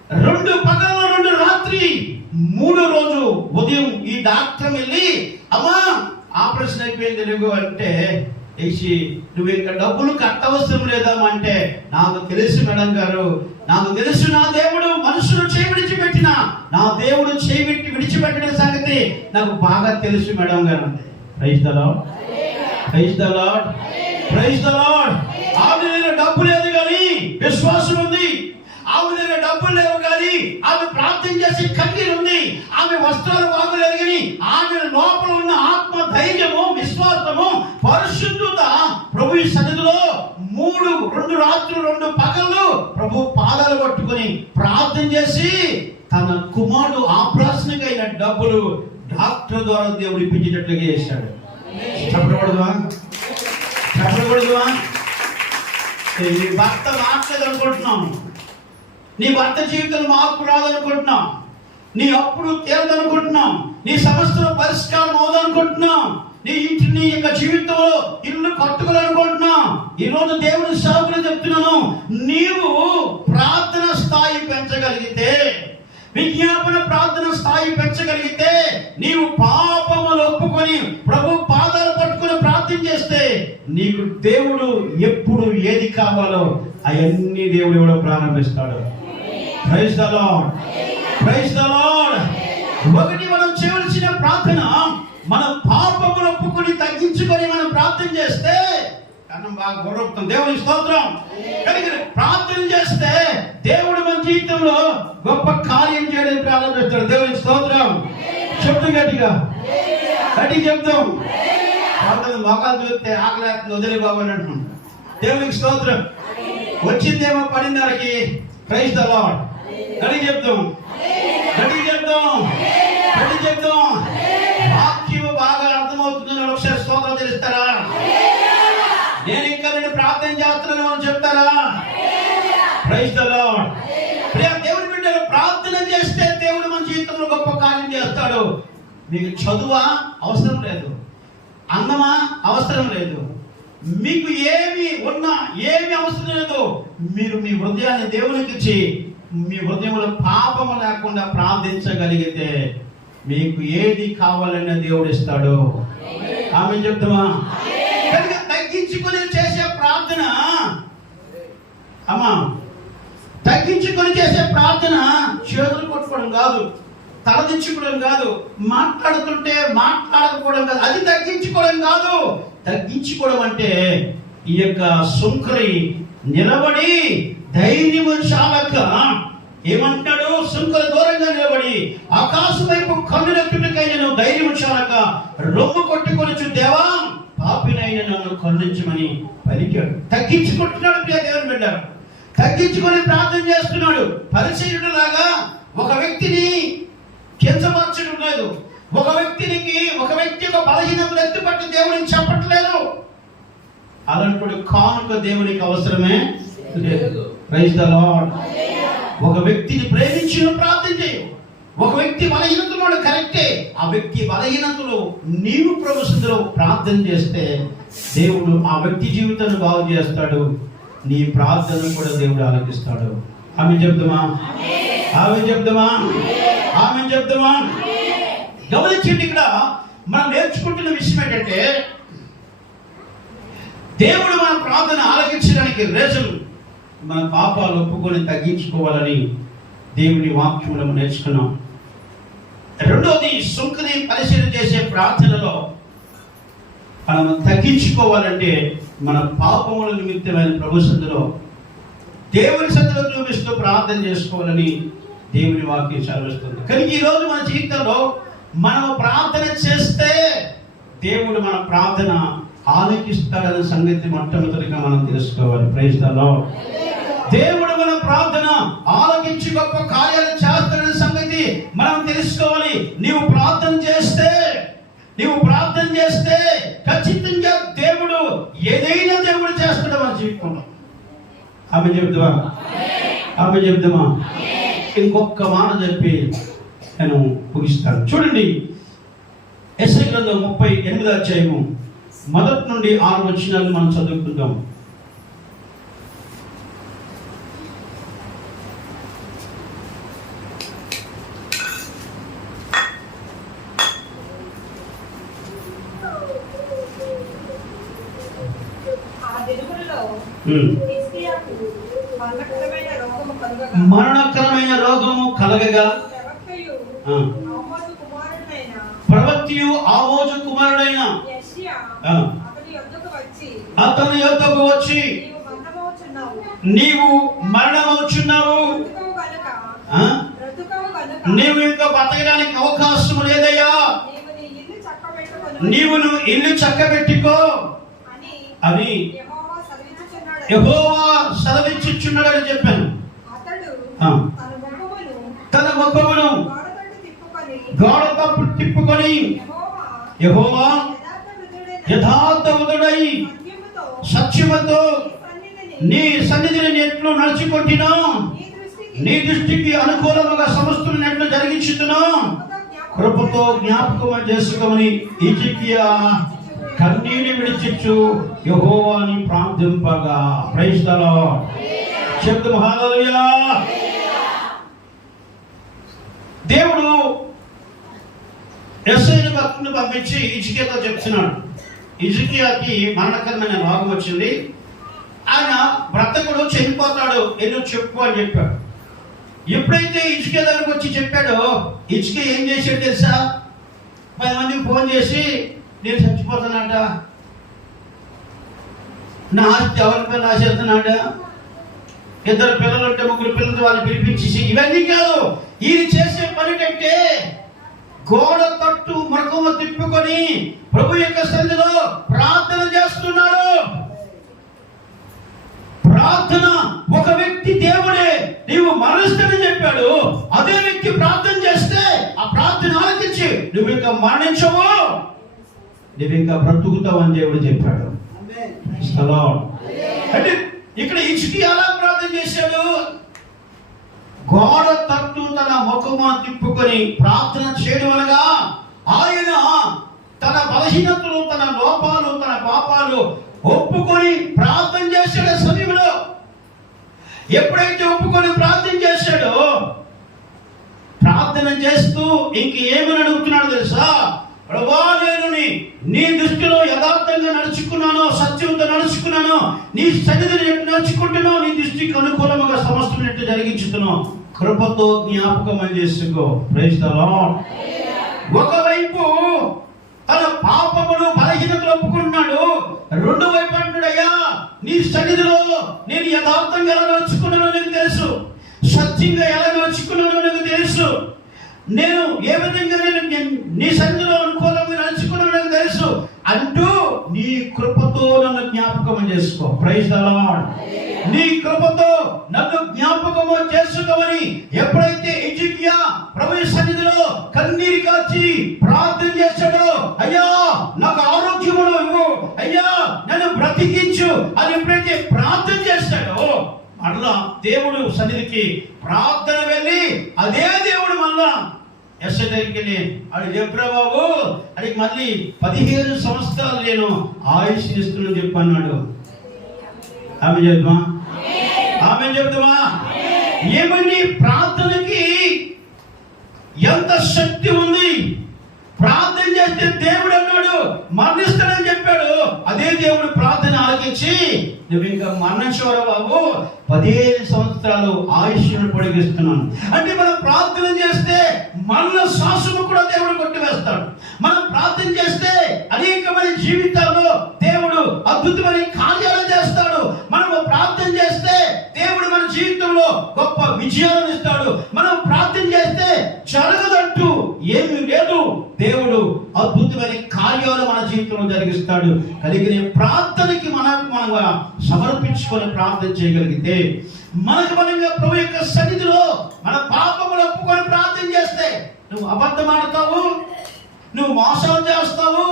2 పగలు 2 రాత్రి 3 రోజు ఉదయం ఈ డాక్టర్ వెళ్ళి, అమ్మా ఆపరేషన్ అయిపోయింది నువ్వు అంటే, నువ్వు ఇంకా డబ్బులు కట్టవసరం లేదమ్మా అంటే, నాకు తెలుసు మేడం గారు, నాకు తెలుసు నా దేవుడు మనుషులు చేయి విడిచిపెట్టిన, నా దేవుడు చేయి విడిచిపెట్టిన సంగతి నాకు బాగా తెలుసు మేడం గారు అంటే. Praise the Lord, praise the Lord, praise the Lord. ఆమె దగ్గర డబ్బు లేదు కానీ విశ్వాసం ఉంది, ఆమె దగ్గర డబ్బులు లేవు కానీ ఆమె ప్రార్థన చేసి కన్నీరు ఉంది, ఆమె వస్త్రాలు బాగులేదు కానీ ఆమె లోపల ఉన్న ఆత్మ ధైర్యము, విశ్వాసము, పరిశుద్ధత ప్రభు సన్నిధిలో 2 రాత్రులు 2 పగళ్ళు ప్రభు పాదాలు పట్టుకొని ప్రార్థన చేసి తన కుమారుడు ఆపరేషన్కి అయిన డబ్బులు డాక్టర్ ద్వారా దేవుడు ఇప్పించేటట్లుగా చేశాడు. చెప్పకూడదువా? నీ భర్త మార్చలేదు అనుకుంటున్నాము, నీ భర్త జీవితంలో మార్పు రాదనుకుంటున్నాం, నీ అప్పుడు తీరదనుకుంటున్నాం, నీ సమస్యలో పరిష్కారం అవదనుకుంటున్నాం, నీ యొక్క జీవితంలో ఇల్లు కట్టుకోవాలనుకుంటున్నాం. ఈరోజు దేవుని సేవకులు చెప్తున్నాను, నీవు ప్రార్థన స్థాయి పెంచగలిగితే, విజ్ఞాపన ప్రార్థన స్థాయి పెంచగలిగితే, నీవు పాపములు ఒప్పుకొని ప్రభు పాదాలు పట్టుకొని ప్రార్థన చేస్తే, నీకు దేవుడు ఎప్పుడు ఏది కావాలో అవన్నీ దేవుడు ఇవ్వడం ప్రారంభిస్తాడు. Praise the Lord, praise the Lord. ఒకటి మనం చేయవలసిన ప్రార్థన, మనం పాపములు ఒప్పుకొని తగ్గించుకొని మనం ప్రార్థన చేస్తే, కన్నం బాగా గౌరవం, దేవుని స్తోత్రం. కనుక ప్రార్థన చేస్తే దేవుడు మన జీవితంలో గొప్ప కార్యం చేయడం ప్రారంభిస్తాడు. దేవుని స్తోత్రం. చెప్తూ గట్టిగా చెప్తాం. మొఖాలు చూస్తే ఆకలేస్తుంది, వదిలే బాబు అని అంటున్నాం. దేవునికి స్తోత్రం. వచ్చిందేమో పడిందరికి. Praise the lord. గడి చెప్తాం, గడి చెప్తాం, గడి చెప్తాం. వాక్యం బాగా అర్థమవుతుందని ఒకసారి స్తోత్రం తెలుస్తారా? నేను ఇంకా నేను ప్రార్థన చేస్తున్నాను అని చెప్తారా? Praise the lord. ప్రియ దేవుని బిడ్డలు, ప్రార్థన చేస్తే దేవుడు మన జీవితంలో గొప్ప కార్యం చేస్తాడు. మీకు చదువా అవసరం లేదు, అన్నమా అవసరం లేదు, మీకు ఏమి ఉన్నా ఏమి అవసరం లేదు. మీరు మీ హృదయాన్ని దేవునికి ఇచ్చి మీ హృదయంలో పాపము లేకుండా ప్రార్థించగలిగితే మీకు ఏది కావాలన్నా దేవుడు ఇస్తాడు. ఆమె చెప్తామా? కనుక తగ్గించుకొని చేసే ప్రార్థన, అమ్మా, తగ్గించుకొని చేసే ప్రార్థన చేతులు కొట్టుకోవడం కాదు, తలదించుకోవడం కాదు, మాట్లాడుతుంటే మాట్లాడకపోవడం కాదు, అది తగ్గించుకోవడం కాదు. తగ్గించుకోవడం అంటే ఈ యొక్క సుంకరి నిలబడి ధైర్యము చాలక ఏమంటాడు? సుంకరి దూరంగా నిలబడి ఆకాశం వైపు కన్నులెత్తుటకై నేను ధైర్యం చాలక రొమ్ము కొట్టుకొని దేవా పాపినైన నన్ను కరుణించమని పలికాడు. తగ్గించుకుంటున్నాడు. ప్రియ దేవుని బిడ్డ, తగ్గించుకొని ప్రార్థన చేస్తున్నాడు. పరిచయుడు లాగా ఒక వ్యక్తిని కించపరచడం లేదు, ఒక వ్యక్తి ఒక బలహీనతలు ఎత్తుపట్టి దేవుడిని చెప్పట్లేదు. అలాంటి కానుక దేవునికి అవసరమే లేదు. Praise the Lord. ఒక వ్యక్తిని ప్రేమించి ప్రార్థన చేయు. ఒక వ్యక్తి బలహీనతలు కరెక్టే, ఆ వ్యక్తి బలహీనతలు నీవు ప్రభు సన్నిధిలో ప్రార్థన చేస్తే దేవుడు ఆ వ్యక్తి జీవితాన్ని బాగు చేస్తాడు. నీ ప్రార్థన కూడా దేవుడు ఆలకిస్తాడు. ఆమె చెప్తామా? ఆమె చెప్తామా? ఆమె చెప్తామా? గమనించండి, ఇక్కడ మనం నేర్చుకుంటున్న విషయం ఏంటంటే దేవుడు మన ప్రార్థన ఆలకించడానికి రీజన్ మన పాపాలు ఒప్పుకొని తగ్గించుకోవాలని దేవుని వాక్యంలో నేర్చుకున్నాం. రెండోది, సుంకరి పరిశీలన చేసే ప్రార్థనలో మనం తగ్గించుకోవాలంటే మన పాపముల నిమిత్తమైన ప్రభు సన్నిధిలో దేవుని సన్నిధిలో చూపిస్తూ ప్రార్థన చేసుకోవాలని దేవుని వాక్యం సెలవిస్తుంది. కానీ ఈరోజు మన జీవితంలో మనం ప్రార్థన చేస్తే దేవుడు మన ప్రార్థన ఆలకిస్తాడనే సంగతి మొట్టమొదటిగా మనం తెలుసుకోవాలి. Praise the Lord. దేవుడు మన ప్రార్థన ఆలకించి గొప్ప కార్యాలు చేస్తాడనే సంగతి మనం తెలుసుకోవాలి. నీవు ప్రార్థన చేస్తే ఖచ్చితంగా దేవుడు ఏదైనా దేవుడు చేస్తాడు మన జీవితంలో. ఆమె చెప్తామా? ఆమె చెప్తామా? ఇంకొక మాట చెప్పి నేను ముగిస్తాను. చూడండి, యెషయా గ్రంథం 38వ అధ్యాయము 1 నుండి 6 వచనాలు మనం చదువుకుందాం. మరణకరమైన రోగము కలగగా ప్రవక్తయు ఆమోజు కుమారుడైన అతని యొద్దకు వచ్చి నీవు మరణమవుచున్నావు, నీవు ఇంకా బతకడానికి అవకాశం లేదయ్యా, నీవు ఇల్లు చక్కబెట్టుకో అని యెహోవా సెలవిచ్చుచున్నాడని చెప్పాను. తన ముఖమును గోడ తప్పు తిప్పుకొని యెహోవా యథార్థవంతుడై సత్యముతో నీ సన్నిధిని ఎట్లు నడుచుకొంటినో, నీ దృష్టికి అనుకూలముగా సమస్తను ఎట్లు జరిగించుతునో కృపతో జ్ఞాపకం చేసుకోమని హిజ్కియా కన్నీని విడిచిచ్చు యెహోవాని ప్రార్థింపగా. Praise the Lord. చెప్తాము హల్లెలూయా. దేవుడు యెషయా భక్తుని పంపించి హిజ్కియాతో చెప్తున్నాడు. హిజ్కియాకి మరణకరమైన రోగం వచ్చింది, ఆయన బ్రతకుడు చనిపోతాడు, ఎన్నో చెప్పు అని చెప్పాడు. ఎప్పుడైతే హిజ్కియా దగ్గరకు వచ్చి చెప్పాడో హిజ్కియా ఏం చేశాడు తెలుసా? 10 మందికి ఫోన్ చేసి నేను చచ్చిపోతానంట, నా ఆస్తి ఎవరి పైన రాసేస్తున్నాడ, 2 పిల్లలు ఉంటే 3 పిల్లలతో వాళ్ళు పిలిపించేసి, ఇవన్నీ కాదు. ఈయన చేసే పని కంటే గోడ తట్టు ముఖము తిప్పుకొని ప్రభు యొక్క సన్నిధిలో ప్రార్థన చేస్తున్నాడు. ప్రార్థన ఒక వ్యక్తి దేవుడే నీవు మరణిస్తానని చెప్పాడు. అదే వ్యక్తి ప్రార్థన చేస్తే ఆ ప్రార్థన ఆలకించి నువ్వు ఇంకా మరణించవు, నువ్వు ఇంకా బ్రతుకుతావు అని దేవుడు చెప్పాడు. అంటే ఇక్కడ హిజ్కియా ఎలా ప్రార్థన చేశాడు? గోడ తట్టు తన ముఖము తిప్పుకొని ప్రార్థన చేయడం అనగా ఆయన తన బలహీనతలు, తన లోపాలు, తన పాపాలు ఒప్పుకొని ప్రార్థన చేశాడు. సమయంలో ఎప్పుడైతే ఒప్పుకొని ప్రార్థన చేశాడో, ప్రార్థన చేస్తూ ఇంకేమని అడుగుతున్నాడు తెలుసా? ప్రభువా, నేను నీ దృష్టిలో యథార్థంగా నడుచుకున్నాను, సత్యంతో నడుచుకున్నాను, నీ సన్నిధిని ఎట్టు నడుచుకుంటున్నావు, నీ దృష్టికి అనుకూలముగా సమస్తం ఎట్టు జరిగించుతున్నావు, కృపతో జ్ఞాపకం చేసుకో. Praise the Lord. ఒకవైపు తన పాపములు బలహీనతలు ఒప్పుకుంటున్నాడు, రెండో వైపు అంటున్నాడు, అయ్యా నీ సన్నిధిలో నేను యథార్థంగా ఎలా నడుచుకున్నానో నాకు తెలుసు, సత్యంగా ఎలా నడుచుకున్నానో నాకు తెలుసు, నేను ఏ విధంగా నీ సన్నిధిలో అనుకూలంగా నడుచుకున్నానో నాకు తెలుసు అంటూ నీ కృపతో నన్ను జ్ఞాపకం చేసుకో. Praise the Lord. నీ కృపతో నన్ను జ్ఞాపకము చేసుకోమని ఎప్పుడైతే హిజ్కియా ప్రభువు సన్నిధిలో కన్నీరు కాచి ప్రార్థన చేశాడో, అయ్యా నాకు ఆరోగ్యమును ఇవ్వు, అయ్యా నన్ను బ్రతికించు అని ఎప్పుడైతే ప్రార్థన చేశాడో, మళ్ళా దేవుడు సన్నిధికి ప్రార్థన వెళ్ళి అదే దేవుడు మళ్ళా యెషయా దగ్గరికి వెళ్ళి అడిగి, చెప్పరా బాబు, అడిగి మళ్ళీ 15 సంవత్సరాలు నేను ఆయుష్ ఇస్తున్నాను చెప్పన్నాడు. ఆమె చెప్తామా? ఆమె చెప్తామా? ఏమని ప్రార్థనకి ఎంత శక్తి ఉంది. ప్రార్థన చేస్తే దేవుడు అన్నాడు మరణిస్తాడని చెప్పాడు. అదే దేవుడు ప్రార్థన ఆలకించి నువ్వు ఇంకా మరణించవరా బాబు, 15 సంవత్సరాలు ఆయుష్ను పొడిగిస్తున్నాను అంటే, మనం ప్రార్థన చేస్తే మరణ శ్వాసను కూడా దేవుడు కొట్టివేస్తాడు. మనం ప్రార్థన చేస్తే అనేకమైన జీవితాల్లో దేవుడు అద్భుతమైన కార్యాలు చేస్తాడు. మనము ప్రార్థన చేస్తే దేవుడు మన జీవితంలో గొప్ప విజయాలను ఇస్తాడు. మనం ప్రార్థన చేస్తే జరగదంటూ ఏమీ లేదు, దేవుడు అద్భుతమైన కార్యాలు మన జీవితంలో జరిగిస్తాడు. కలిగిన ప్రార్థనకి మనగా సమర్పించుకొని ప్రార్థన చేయగలిగితే, మనకు మనంగా ప్రభు యొక్క సన్నిధిలో మన పాపములు ఒప్పుకొని ప్రార్థన చేస్తే, నువ్వు అబద్ధం ఆడతావు, నువ్వు మోసాలు చేస్తావు,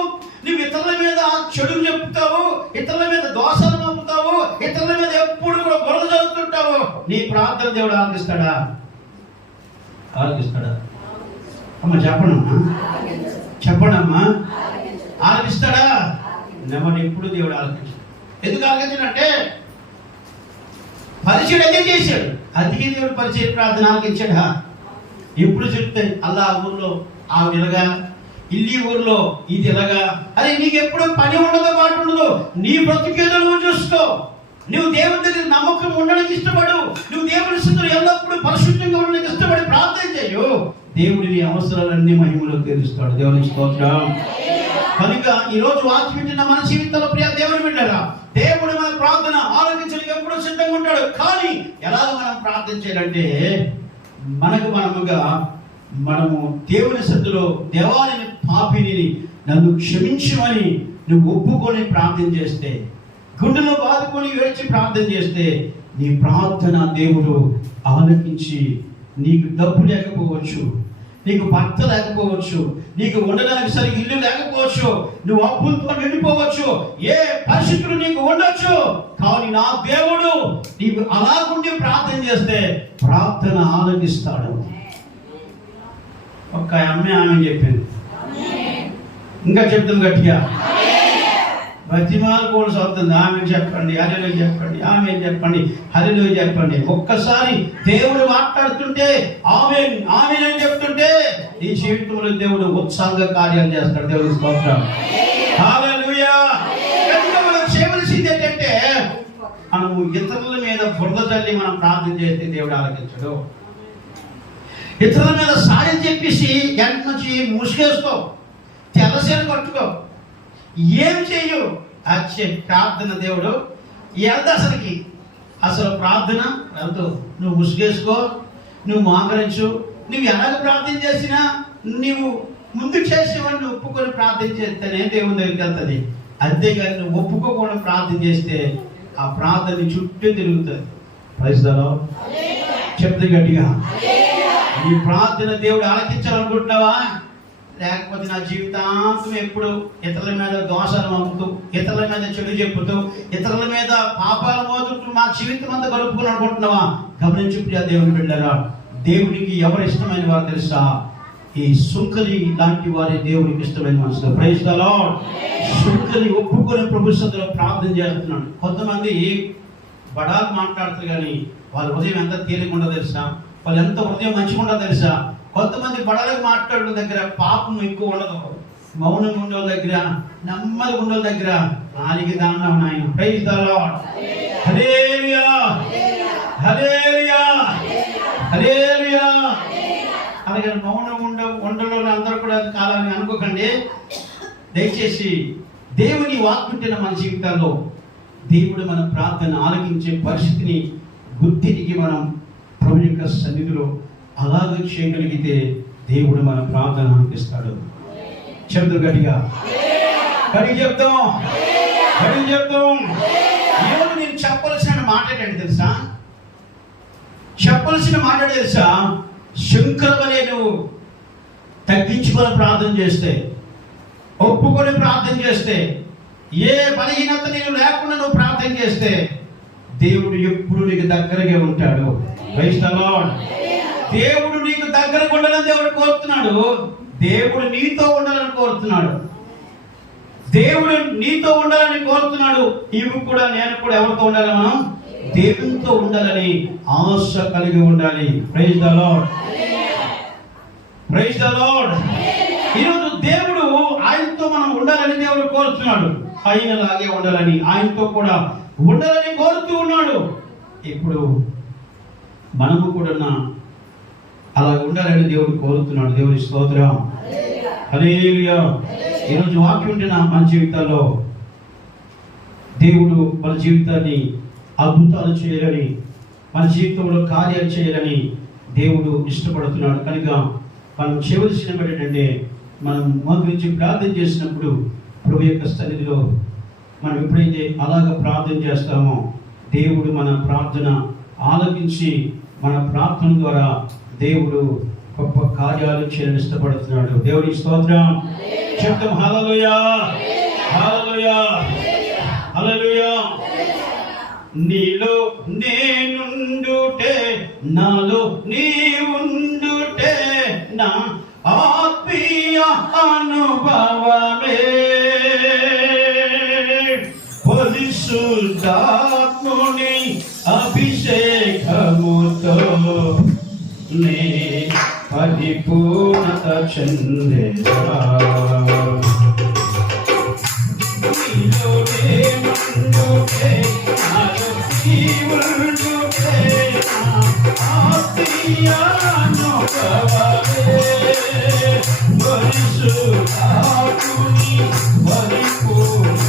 నువ్వు ఇతరుల మీద చెడు చెప్తావు, ఇతరుల మీద దోషాలు పంపుతావు, ఇతరుల మీద ఎప్పుడు కూడా గొడవ చదువుతుంటావు, నీ ప్రార్థన దేవుడు ఆలకిస్తాడా? ఆలకిస్తాడా? అమ్మ చెప్పండమ్మా, చెప్పండమ్మా, ఆలకిస్తాడా? నెమ్మది ఎప్పుడు దేవుడు ఆలకించాడు. ఎందుకు ఆలకించాడంటే పరిచయం అదే చేశాడు. అందుకే దేవుడు పరిచయం ప్రార్థన ఆలకించాడా? ఎప్పుడు చెప్తే అల్లా ఊర్లో ఆ ఇలాగా, ఇల్లి ఊర్లో ఇది ఇలాగా, అరే నీకు ఎప్పుడు పని ఉండదో, మాట ఉండదు, నీ బ్రతుకేదో నువ్వు చూసుకో. నువ్వు దేవుని దగ్గర నమ్మకం ఉండడానికి ఇష్టపడు, నువ్వు దేవుని స్థితిలో ఎల్లప్పుడూ పరిశుద్ధంగా ఉండడానికి ఇష్టపడి ప్రార్థన చేయు, దేవుడి నీ అవసరాలన్నీ మహిమలో తీరుస్తాడు. దేవుని స్తోత్రం. కనుక ఈరోజు వాక్యం వింటున్న మన జీవితంలో ప్రియ దేవుని బిడ్డలారా, దేవుడు మన ప్రార్థన ఆలోచించడానికి ఎప్పుడూ సిద్ధంగా ఉంటాడు. కానీ ఎలాగ మనం ప్రార్థన చేయాలంటే, మనము దేవుని సన్నిధిలో దేవాలని పాపిని నన్ను క్షమించమని నువ్వు ఒప్పుకొని ప్రార్థన చేస్తే, గుండెలో బాదుకొని ఏడ్చి ప్రార్థన చేస్తే, నీ ప్రార్థన దేవుడు ఆలకించి, నీకు డబ్బు లేకపోవచ్చు, నీకు భర్త లేకపోవచ్చు, నీకు ఉండడానికి సరిగ్గా ఇల్లు లేకపోవచ్చు, నువ్వు అప్పులతో నిండిపోవచ్చు, ఏ పరిస్థితులు నీకు ఉండొచ్చు, కానీ నా దేవుడు నీకు అలాగుండి ప్రార్థన చేస్తే ప్రార్థన ఆలకిస్తాడు. ఒక్క ఆమె చెప్పింది, ఇంకా చెప్తాం గట్టిగా, బతిమాలు కూడా చదువుతుంది. ఆమె చెప్పండి, హల్లెలూయా చెప్పండి, ఆమె చెప్పండి, హల్లెలూయా చెప్పండి. ఒక్కసారి దేవుడు మాట్లాడుతుంటే ఆమేన్ ఆమేన్ అని చెప్తుంటే నీ జీవితంలో దేవుడు ఉత్సాహంగా కార్యాలు చేస్తాడు. దేవుని స్తోత్రం, హల్లెలూయా. కనుక మనం చేయవలసింది ఏంటంటే, మనము ఇతరుల మీద బురద తల్లి మనం ప్రార్థన చేస్తే దేవుడు ఆలకించడు. ఇతరుల మీద సాయం చెప్పేసి వెంట నుంచి ముసుగేసుకో, తెల్లసీర కట్టుకో, ఏం చెయ్యు, వచ్చే ప్రార్థన దేవుడు వెళ్తా. అసలు ప్రార్థన వెళ్తూ నువ్వు ముసుగేసుకో, నువ్వు మోకరించు, నువ్వు ఎలాగ ప్రార్థన చేసినా నువ్వు ముందు చేసేవాడిని ఒప్పుకొని ప్రార్థన చేస్తేనే దేవుని దగ్గరికి వెళ్తుంది. అంతేగాని నువ్వు ఒప్పుకోకుండా ప్రార్థన చేస్తే ఆ ప్రార్థన చుట్టూ తిరుగుతుంది. Praise the Lord. చెప్తే గట్టిగా, ఈ ప్రార్థన దేవుడు ఆలకించాలనుకుంటున్నావా? లేకపోతే నా జీవితాంతం ఎప్పుడు ఇతరుల మీద దోషాలు మమ్ముతూ, ఇతరుల మీద చెడు చెప్పుతూ, ఇతరుల మీద పాపాలు మోదుతూ మా జీవితం అంతా గడుపుకుని అనుకుంటున్నావా? గమనించి ప్రియ దేవుని బిడ్డలారా, దేవునికి ఎవరు ఇష్టమైన వారు తెలుసా? ఈ సుంకరి లాంటి వారి దేవునికి ఇష్టమైన మనసు. Praise the Lord. సుంకరి ఒప్పుకొని ప్రభు సన్నిధిలో ప్రార్థన చేస్తున్నాడు. కొంతమంది బడాలు మాట్లాడుతారు కానీ వాళ్ళ హృదయం ఎంత తేలికుండా తెలుసా? వాళ్ళు ఎంత హృదయం మంచిగా తెలుసా? కొంతమంది బడలకు మాట్లాడడం దగ్గర పాపం ఎక్కువ ఉండదు. మౌనంగా ఉండే దగ్గర, నెమ్మదిగా ఉండే దగ్గర నాలుగు దానం నాయన. Praise the Lord. Hallelujah, hallelujah, hallelujah. అలాగే మౌనం ఉండలో అందరూ కూడా కాలాన్ని అనుకోకండి. దయచేసి దేవుని వాక్కుంటున్న మన జీవితాల్లో దేవుడు మన ప్రార్థన ఆలకించే పరిస్థితిని గుర్తించి మనం ప్రభు యొక్క సన్నిధిలో అలాగే చేయగలిగితే దేవుడు మన ప్రార్థన ఆలకిస్తాడు. చెప్తాం గట్టిగా, గడికి చెప్తాం, గడికి చెప్తాం. ఈరోజు నేను చెప్పవలసిన మాట ఏంటంటే తెలుసా? చెప్పవలసిన మాట తెలుసా? శంకర వలె నువ్వు తగ్గించుకొని ప్రార్థన చేస్తే, ఒప్పుకొని ప్రార్థన చేస్తే, ఏ బలహీనత నేను లేకుండా నువ్వు ప్రార్థన చేస్తే దేవుడు ఎప్పుడు నీకు దగ్గరగా ఉంటాడు. Praise the Lord. దేవుడు నీకు దగ్గరగా ఉండాలని దేవుడు కోరుతున్నాడు. దేవుడు నీతో ఉండాలని కోరుతున్నాడు. దేవుడు నీతో ఉండాలని కోరుతున్నాడు. ఇవి కూడా నేను కూడా ఎవరితో ఉండాలి? మనం దేవునితో ఉండాలని ఆశ కలిగి ఉండాలి. Praise the Lord. Praise the Lord. ఈరోజు దేవుడు ఆయనతో మనం ఉండాలని దేవుడు కోరుతున్నాడు. ఆయనలాగే ఉండాలని, ఆయనతో కూడా ఉండాలని కోరుతూ ఉన్నాడు. ఇప్పుడు మనము కూడా అలా ఉండాలని దేవుడు కోరుతున్నాడు. దేవుని స్తోత్రం. హల్లెలూయా. ఈరోజు వాక్యం ఉంటే మన జీవితాల్లో దేవుడు మన జీవితాన్ని అద్భుతాలు చేయాలని, మన జీవితంలో కార్యాలు చేయాలని దేవుడు ఇష్టపడుతున్నాడు. కనుక మనం చేయవలసిన ఏంటంటే, మనం మోకరించి ప్రార్థన చేసినప్పుడు ప్రభు యొక్క సన్నిధిలో మనం ఎప్పుడైతే అలాగ ప్రార్థన చేస్తామో దేవుడు మన ప్రార్థన ఆలకించి మన ప్రార్థన ద్వారా దేవుడు గొప్ప కార్యాలు చేయడం ఇష్టపడుతున్నాడు. దేవుడి స్తోత్రం. చెప్తాం హల్లెలూయా, హల్లెలూయా, హల్లెలూయా. నీలో నేనుండుటే, నాలో నీవుండుటే నా ఆత్మీయ అనుభవమే. పరిశుద్ధాత్ముని అభిషేకముతో నే పరిపూర్ణత చెందేదా. నీలో నేనుండుటే, నాలో నీవుండుటే నా ఆత్మీయ అనుభవమే. పరిశుద్ధాత్ముని పరిపూర్ణ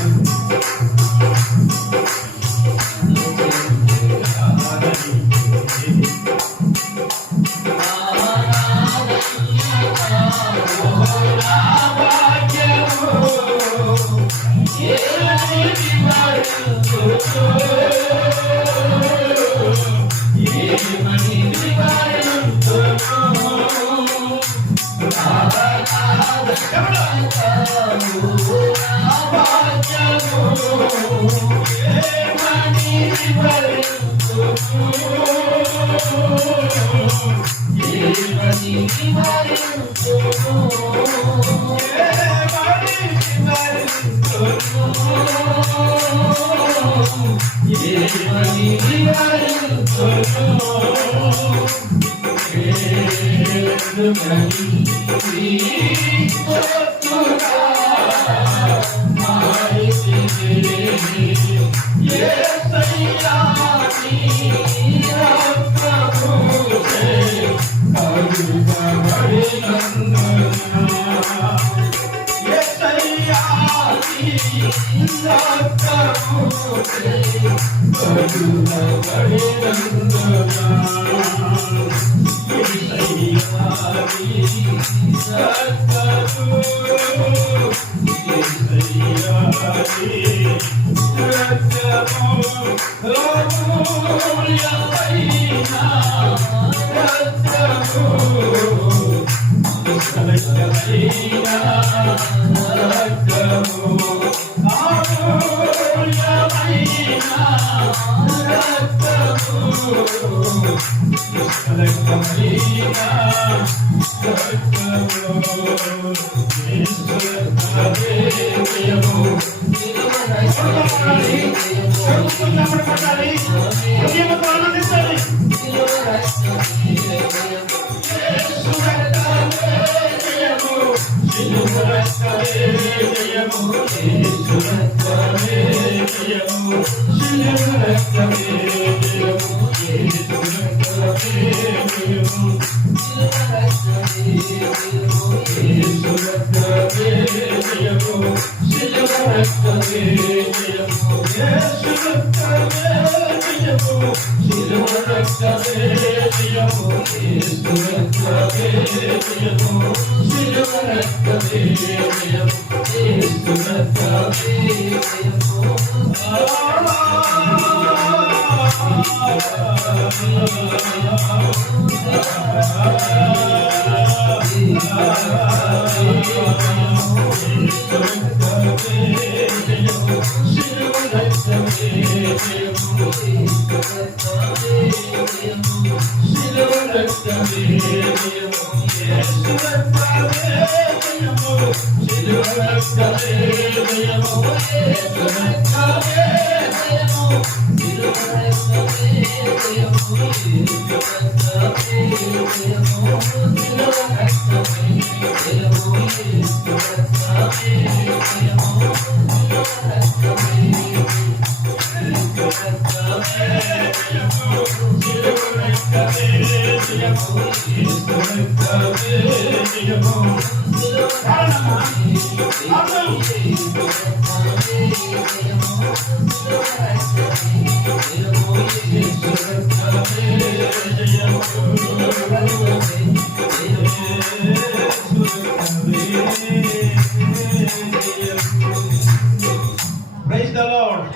ప్రైజ్ ది లార్డ్.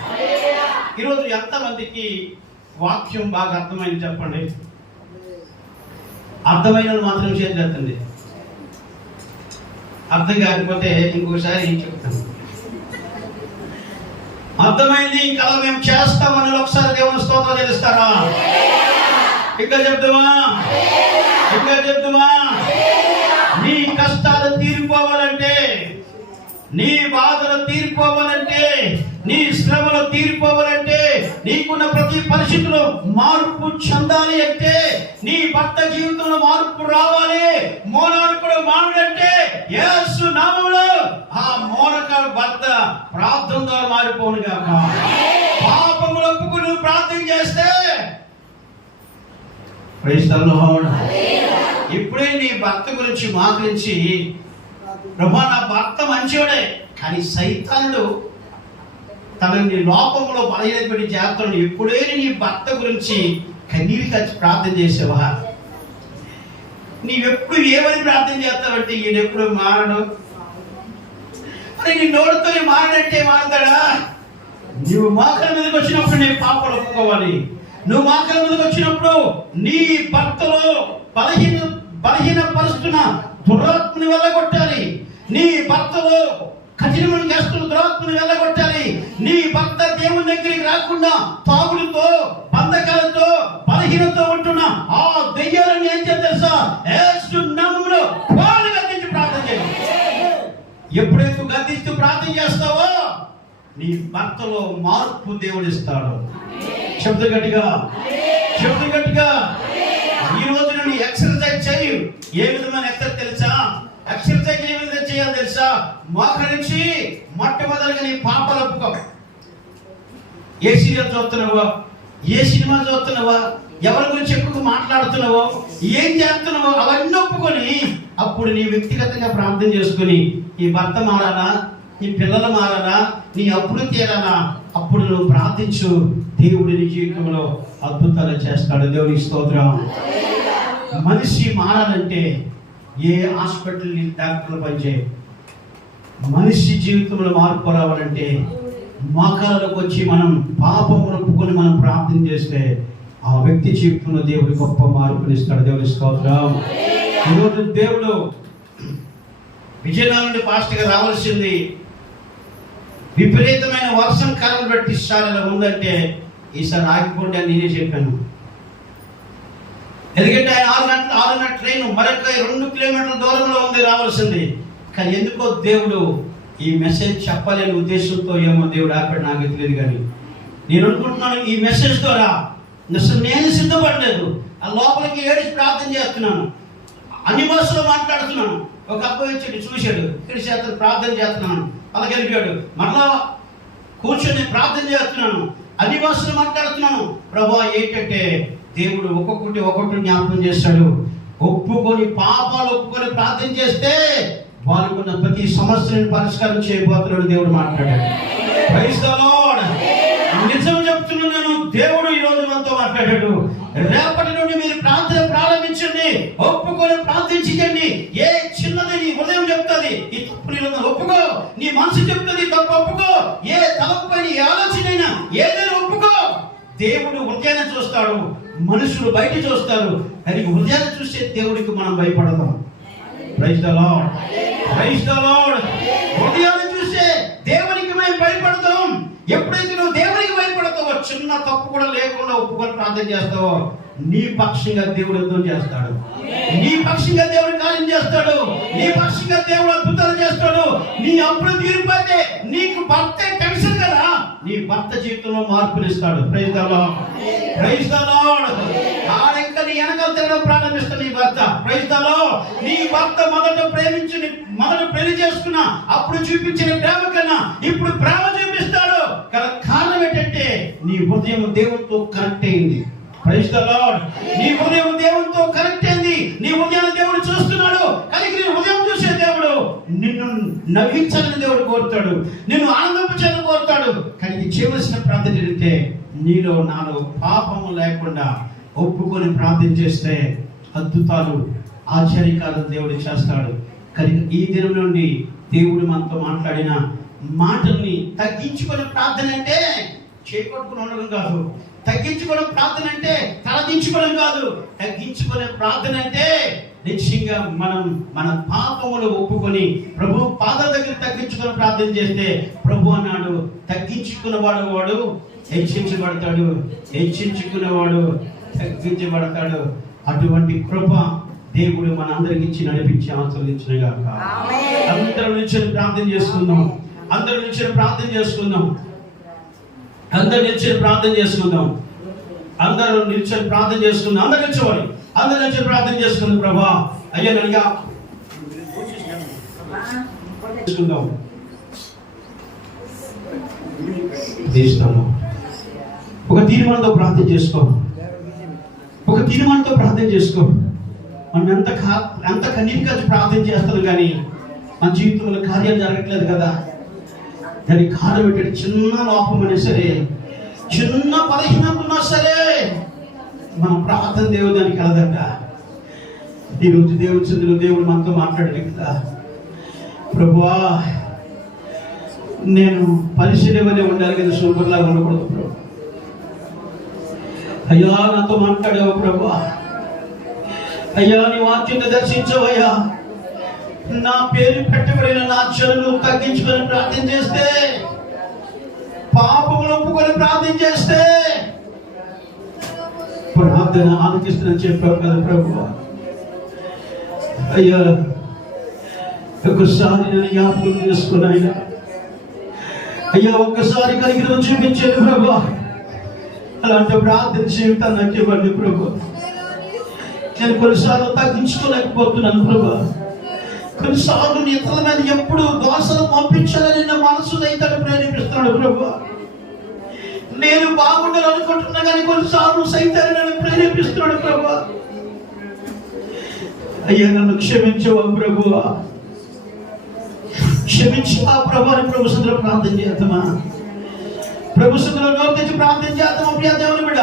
ఈరోజు ఎంతమందికి వాక్యం బాగా అర్థమైంది చెప్పండి. అర్థమైన మాత్రం చేతులెత్తండి. అర్థం కాకపోతే ఇంకొకసారి ఏం చెప్తాను. అర్థమైంది ఇంకా మేము చేస్తామని ఒకసారి దేవుని స్తోత్రం తెలుస్తారా? ఇంకా చెప్తామా? ఇంకా చెప్తామా? నీ కష్టాలు తీరిపోవాలంటే, నీ బాధలు తీరిపోవాలంటే, నీ శ్రమలు తీరిపోవాలంటే, నీకున్న ప్రతి పరిస్థితిలో మార్పు చెందాలి అంటే, నీ భర్త జీవితంలో మార్పు రావాలి, మోనార్కుడు మానుడంటే యేసు నామములో ఆ మోనకాడు భర్త ప్రార్థన ద్వారా మారిపోను గాక. పాపములు ఒప్పుకుని ప్రార్థన చేస్తే ప్రైజ్ ది లార్డ్. ఇప్పుడే నీ భర్త గురించి మా గురించి, ప్రభా నా భర్త మంచివాడే కానీ సైతానుడు తనని లోపంలో బలహీనపడి జాగ్రత్తలు. ఎప్పుడే నీ భర్త గురించి కన్నీరు కచ్చి ప్రార్థన చేసావా? నీవెప్పుడు ఏమని ప్రార్థన చేస్తావంటే ఈయనెప్పుడు మారడు, మరి నీ నోటితో మారడంటే మారతాడా? నువ్వు మోకాళ్ళ మీదకి వచ్చినప్పుడు నీ పాపాలు ఒప్పుకోవాలి. నువ్వు మోకాళ్ళ మీదకి వచ్చినప్పుడు నీ భర్తలో బలహీన పరుస్తున్న దురాత్మని వెళ్ళగొట్టాలి. నీ భర్తలో కఠినమైన చేస్తున్న దురాత్మని వెళ్ళగొట్టాలి. నీ భర్త దేవుని దగ్గరికి రాకుండా తాగుడుతో, బంధకాలతో, బలహీనతో ఉంటున్న ఆ దెయ్యాలను ఏం చేయాలి తెలుసా? యేసు నామములో వాళ్ళు గద్దించి ప్రార్థన చేయాలి. ఎప్పుడైతే గద్దిస్తూ ప్రార్థన చేస్తావో నీ భర్తలో మార్పు దేవుడు ఇస్తాడు. శబ్ద గట్టిగా, శబ్ద గట్టిగా. ఈ రోజు నువ్వు ఎక్సర్సైజ్ చేయి. ఏ విధమైన ఎక్సర్సైజ్ తెలుసా? ఎక్సర్సైజ్ ఏ విధంగా చేయాలి తెలుసా? మోకరించి మొట్టమొదటిగా నీ పాపాలు ఒప్పుకో. ఏ సీరియల్ చూస్తున్నావో, ఏ సినిమా చూస్తున్నావో, ఎవరి గురించి ఎక్కువ మాట్లాడుతున్నావో, ఏం చేస్తున్నావో అవన్నీ ఒప్పుకొని అప్పుడు నీ వ్యక్తిగతంగా ప్రార్థన చేసుకుని ఈ భర్త మారాలా, నీ పిల్లలు మారాలా, నీ అప్పులు తీరాలా, అప్పుడు నువ్వు ప్రార్థించు. దేవుడి నీ జీవితంలో అద్భుతాలు చేస్తాడు. దేవునికి స్తోత్రం. మనిషి మారాలంటే ఏ హాస్పిటల్ డాక్టర్లు పనిచేయ. మనిషి జీవితంలో మార్పు రావాలంటే మోకాళ్ళకు వచ్చి మనం పాపం ఒప్పుకొని మనం ప్రార్థన చేస్తే ఆ వ్యక్తి జీవితంలో దేవుడు గొప్ప మార్పునిస్తాడు. దేవుని స్తోత్రం. ఈరోజు దేవుడు విజయనగరం నుండి పాస్ట్గా రావాల్సింది విపరీతమైన వర్షం కాలం బట్టి ఈసారి ఇలా ఉందంటే ఈసారి ఆగిపోండి అని నేనే చెప్పాను. ఎందుకంటే ఆయన 6 గంటల ట్రైన్ మరొక 2 కిలోమీటర్ల దూరంలో ఉంది రావాల్సింది. కానీ ఎందుకో దేవుడు ఈ మెసేజ్ చెప్పలేని ఉద్దేశంతో ఏమో దేవుడు ఆపాడు, నాకు తెలియదు. కానీ నేను అనుకుంటున్నాను ఈ మెసేజ్ ద్వారా అసలు నేను సిద్ధపడలేదు. ఆ లోపలికి ఏడిచి ప్రార్థన చేస్తున్నాను, అన్ని భాషలో మాట్లాడుతున్నాను. ఒక అబ్బాయి వచ్చి చూశాడు, ఏడిచి అతను ప్రార్థన చేస్తున్నాను, అలా గెలిపాడు. మరలా కూర్చొని ప్రార్థన చేస్తున్నాను, అన్ని భాషలో మాట్లాడుతున్నాను. ప్రభా ఏంటంటే దేవుడు ఒక్కొక్కటి జ్ఞాపకం చేస్తాడు. పాపాలు ఒప్పుకొని ప్రార్థన చేస్తే వాళ్ళకున్న ప్రతి సమస్యను పరిష్కారం చేయబోతున్నాడు దేవుడు మాట్లాడాడు. Praise the Lord. నిజం చెప్తున్నాను, దేవుడు ఈ రోజు మనతో మాట్లాడాడు. రేపటి నుండి మీరు ప్రార్థన ప్రారంభించండి, ఒప్పుకొని ప్రార్థించండి. ఏ చిన్నది నీ హృదయం చెప్తుంది ఈ తప్పు నీలో ఒప్పుకో, నీ మనసు చెప్తుంది తప్పు ఒప్పుకో, ఏ తలపై నీ ఆలోచన ఏదైనా ఒప్పుకో. దేవుడు హృదయాన్ని చూస్తాడు, మనుషులు బయట చూస్తారు. కానీ హృదయాన్ని చూస్తే దేవుడికి మనం భయపడదాం. Praise the Lord. Praise the Lord. హృదయాన్ని చూస్తే దేవునికి మేము భయపడతాం. ఎప్పుడైతే నువ్వు దేవునికి భయపడతావో, చిన్న తప్పు కూడా లేకుండా ఒప్పుకొని ప్రార్థన చేస్తావో, నీ పక్షంగా దేవుడు యుద్ధం చేస్తాడు, నీ పక్షంగా దేవుడు కార్యం చేస్తాడు, నీ పక్షంగా దేవుడు అద్భుతాలు చేస్తాడు. నీ అప్పుడు తీరిపోతే నీకు భర్త టెన్షన్ కదా, నీ భర్త జీవితంలో మార్పునిస్తాడు. Praise the Lord. Praise the Lord. ఆడింకా నీ వెనకాల తిరగడం ప్రారంభిస్తాడు నీ భర్త. Praise the Lord. నీ భర్త మొదట పెళ్లి చేసుకున్నా అప్పుడు చూపించిన ప్రేమ కన్నా ఇప్పుడు ప్రేమ చూపిస్తాడు. కారణం ఏంటంటే నీ హృదయం దేవునితో కనెక్ట్ అయింది. Praise the Lord. నీ హృదయం దేవునితో కనెక్ట్ అయింది. నీ హృదయాన్ని దేవుడు చూస్తున్నాడు. కానీ నీ హృదయం చూసే దేవుడు నిన్ను నవ్వించాలని దేవుడు కోరుతాడు, నిన్ను ఆనందించాలని కోరుతాడు. కానీ ఇది చేయవలసిన ప్రార్థన ఏంటంటే నీలో నాలో పాపము లేకుండా ఒప్పుకొని ప్రార్థన చేస్తే అద్భుతాలు ఆశ్చర్యకాలను దేవుడు చేస్తాడు. కానీ ఈ దినం నుండి దేవుడు మనతో మాట్లాడిన మాటల్ని తగ్గించుకునే ప్రార్థన అంటే చేపట్టుకుని ఉండడం కాదు. తగ్గించుకునే ప్రార్థన అంటే తలదించుకోవడం కాదు. తగ్గించుకునే ప్రార్థన అంటే నిశ్చయంగా మనం మన పాపములు ఒప్పుకొని ప్రభు పాదాల దగ్గర తగ్గించుకొని ప్రార్థన చేస్తే ప్రభు అన్నాడు, తగ్గించుకునేవాడు హెచ్చించబడతాడు, హెచ్చించుకునేవాడు తగ్గించబడతాడు. అటువంటి కృప దేవుడు మన అందరికి ఇచ్చి నడిపించి ఆశీర్వదించునుగాక. అందరం నిల్చొని ప్రార్థన చేసుకుందాం. అందరం నిల్చొని ప్రార్థన చేసుకుందాం. అందరు నిల్చొని ప్రార్థన చేసుకుందాం. అందరూ నిల్చొని ప్రార్థన చేసుకుందాం. అందరు నిల్చోవాలి. అందరు నిల్చొని ప్రార్థన చేసుకుందాం. ప్రభా అయ్యా నడిగా చేసుకుందాం. ఒక తీర్మానంతో ప్రార్థన చేసుకో. ఒక తీర్మానంతో ప్రార్థన చేసుకో. మనం ఎంత కన్నీరు కలిసి ప్రార్థన చేస్తాం కానీ మన జీవితంలో కార్యాలు జరగట్లేదు కదా. దానికి కారణం ఏంటంటే చిన్న లోపం అయినా సరే, చిన్న బలహీనత ఉన్నా సరే మన ప్రార్థన దేవుడు దానికి కలదట. ఈరోజు దేవుడి చంద్రులు దేవుడు మనతో మాట్లాడాడు కదా, ప్రభువా నేను పరిశీలనే ఉండాలి కదా, సూపర్లాగా ఉండకూడదు ప్రభు. అయ్యా నాతో మాట్లాడావు ప్రభువా. అయ్యా నీ వాక్యాన్ని దర్శించవయ్యా. నా పేరు పెట్టబడిన నా చెరువులు తగ్గించుకొని ప్రార్థన చేస్తే, పాపములు ఒప్పుకొని ప్రార్థన చేస్తే ప్రార్థన ఆలకిస్తుందని చెప్పావు కదా ప్రభు. అయ్యా ఒక్కసారి నేను జ్ఞాపకం చేసుకున్నాయినా అయ్యా, ఒక్కసారి కలిగి చూపించాను ప్రభు. అలాంటి ప్రార్థన జీవితాన్ని నాకు ఇవ్వండి ప్రభు. నేను కొన్నిసార్లు తగ్గించుకోలేకపోతున్నాను ప్రభు. కొన్నిసార్లు నీ ఇతరుల మీద ఎప్పుడు దోషలు పంపించాలని నా మనసు అయితే ప్రేరేపిస్తున్నాడు ప్రభు. నేను బాగుండాలనుకుంటున్నా కానీ కొన్నిసార్లు సైతాన్ని నన్ను ప్రేరేపిస్తున్నాడు ప్రభు. అయ్యా నన్ను క్షమించవా ప్రభు, క్షమించవా ప్రభు అని ప్రభు సందులో ప్రార్థన చేద్దామా? ప్రభు సందులో నోరు తెచ్చి ప్రార్థన చేద్దామా? ప్రియ దేవుని బిడ్డ,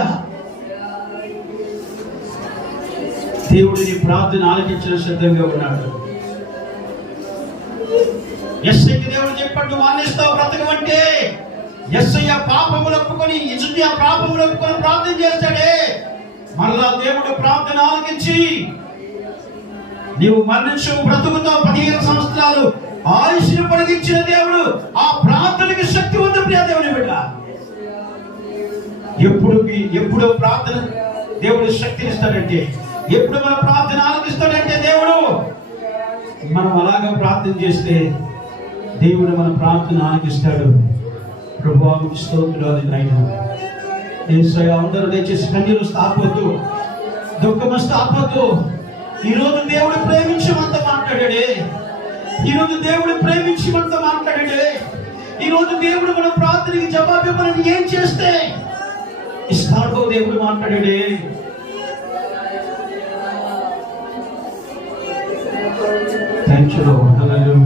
దేవుడిని ప్రార్థన ఆలకించిన సిద్ధంగా ఉన్నాడు. యెస్సయ్యకి దేవుడు చెప్పాడు, మానేస్తావు బ్రతకమంటే. యెస్సయ్య పాపములు ఒప్పుకొని, యెస్సయ్య పాపములు ఒప్పుకొని ప్రార్థన చేస్తాడే, మరలా దేవుడు ప్రార్థన ఆలకించి నీవు మరణించు బ్రతుకుతో 15 సంవత్సరాలు ఆయుష్ను పొడిగించిన దేవుడు ఆ ప్రార్థనకి శక్తి ఉంది. ప్రియ దేవుని బిడ్డ, ఎప్పుడు ప్రార్థన దేవుడు శక్తిని ఇస్తాడంటే, ఎప్పుడు మన ప్రార్థన ఆలకిస్తాడంటే దేవుడు, మనం అలాగా ప్రార్థన చేస్తే దేవుడు మన ప్రార్థన ఆలకిస్తాడు. ప్రభువుకి స్తోత్రాలు నాయనా. యేసయ్యా, అందరూ దయచేసి కన్నీరు స్థాపొద్దు, దుఃఖము స్థాపొద్దు. ఈరోజు దేవుడు ప్రేమించి మనతో మాట్లాడాడే, ఈరోజు దేవుడు ప్రేమించి మనతో మాట్లాడాడే, ఈరోజు దేవుడు మన ప్రార్థనకి జవాబు ఇవ్వాలని ఏం చేస్తే ఇస్తాడో దేవుడు మాట్లాడాడే. Thank you lord. హల్లెలూయా,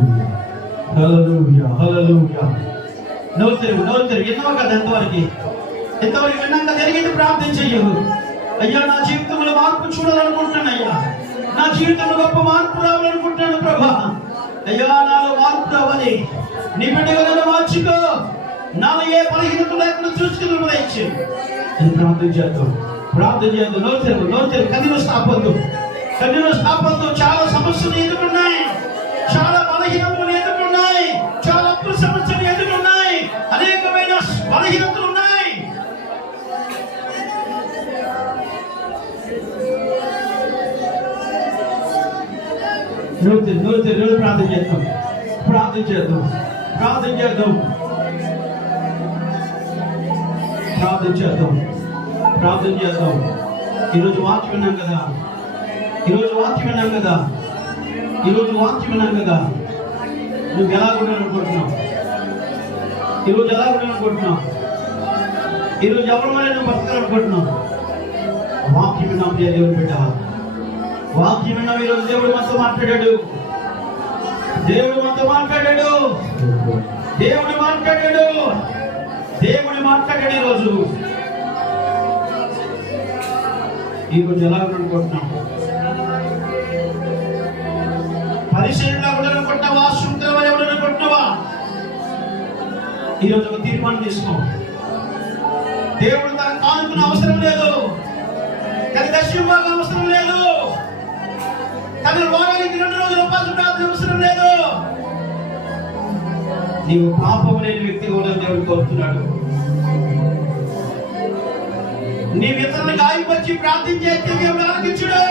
హల్లెలూయా, హల్లెలూయా. నోరు తెరువు. ఎన్నో కదా ఎంతవరకు విన్నాక జరిగింది ప్రార్థన చెయ్యవు. అయ్యా, నా జీవితంలో మార్పు చూడాలనుకుంటున్నాను. అయ్యా, నా జీవితంలో గొప్ప మార్పు రావాలనుకుంటున్నాను. ప్రభా, అయ్యా, నాలో మార్పు రావాలి. నీ బిడ్డగా మార్చుకో. నాలో ఏ బలహీనత లేకుండా చూసుకుని ఇచ్చి ప్రార్థన చేద్దాం. నోరు తెరువు. కన్నీరు స్థాపొద్దు. చాలా సమస్యలు ఎదుర్కొన్నాయి, చాలా బలహీనతలు ఎదుర్కొన్నాయి, చాలా అప్పు సమస్యలు ఎదుర్కొన్నాయి, అనేకమైన బలహీనతలు ఉన్నాయి. నోరు ప్రార్థన చేద్దాం. ఈరోజు వాక్యం విన్నాం కదా, నువ్వు ఎలా ఉండాలనుకుంటున్నావు? ఈరోజు ఎవరి వల్ల నువ్వు బతకాలనుకుంటున్నావు? వాక్యం విన్నాం. దేవుని బిడ్డ, వాక్యం విన్నాం. ఈరోజు దేవుడు మనతో మాట్లాడాడు. దేవుడు మాట్లాడాడు. ఈరోజు ఎలా ఉండాలనుకుంటున్నావు? పరిశీలనలో ఉండాలనుకుంటున్నావా? శుక్రవారం ఎవడనుకుంటున్నావా? ఈరోజు ఒక తీర్మానం తీసుకో. దేవుడు తనకు కానుకున్న అవసరం లేదు, కానీ దశింబాగా అవసరం లేదు, కానీ వారానికి 2 రోజులు ఉపాసన ప్రార్థన అవసరం లేదు. నీవు పాపం లేని వ్యక్తి కూడా దేవుడు కోరుతున్నాడు. నీవు ఇతరులను గాయపరిచి ప్రార్థన చేస్తే దేవుడు ఆలకించుడు.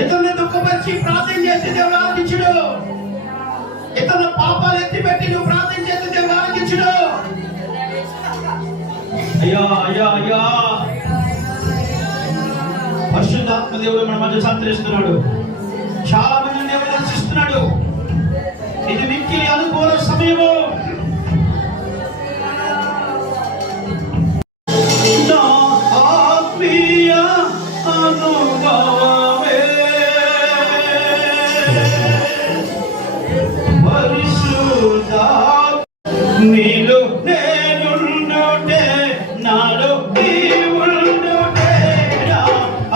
ఇతరులను దుఃఖపరిచి ప్రార్థన చేస్తే దేవుడు ఆలకించుడు. ఇతరుల పాపాలు ఎత్తిపెట్టి నువ్వు ప్రార్థన చేస్తే దేవుడు ఆలకించుడు. అయ్యా, పరిశుద్ధాత్మ దేవుడు మన మధ్య సంతరిస్తున్నాడు. చాలా మంది దేవుడు దర్శిస్తున్నాడు. ఇది మిక్కిలి అనుకూల సమయము. నీలో నేనుండుటే, నాలో నీవుండుటే, నా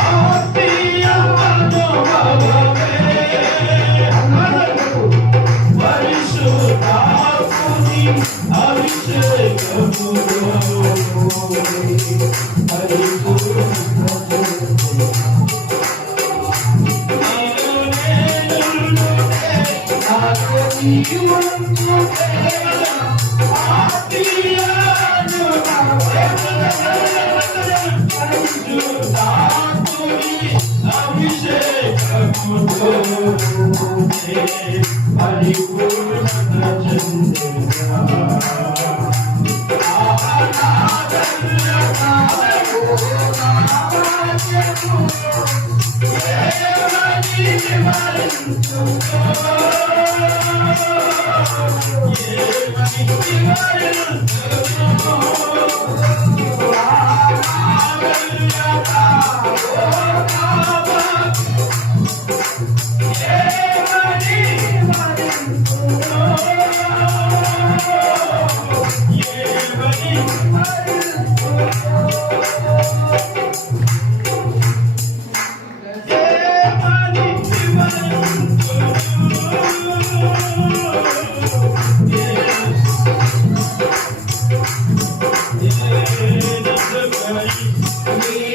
ఆత్మీయ అనుభవమే. పరిశుద్ధాత్ముని అభిషేకములో Yeah.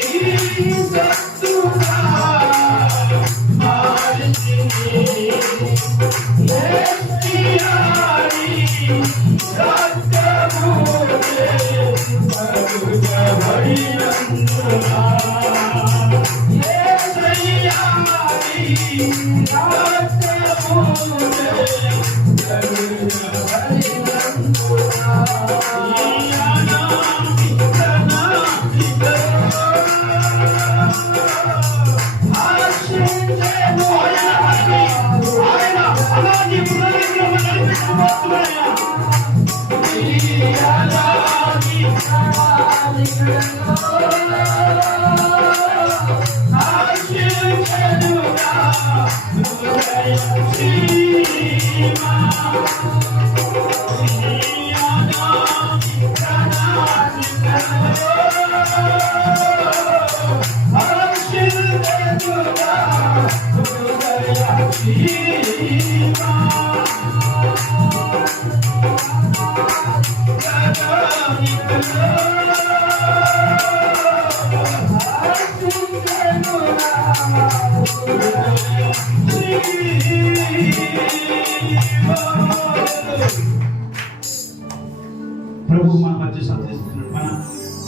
ప్రభు మన మధ్య సంచరిస్తున్నాడు. మన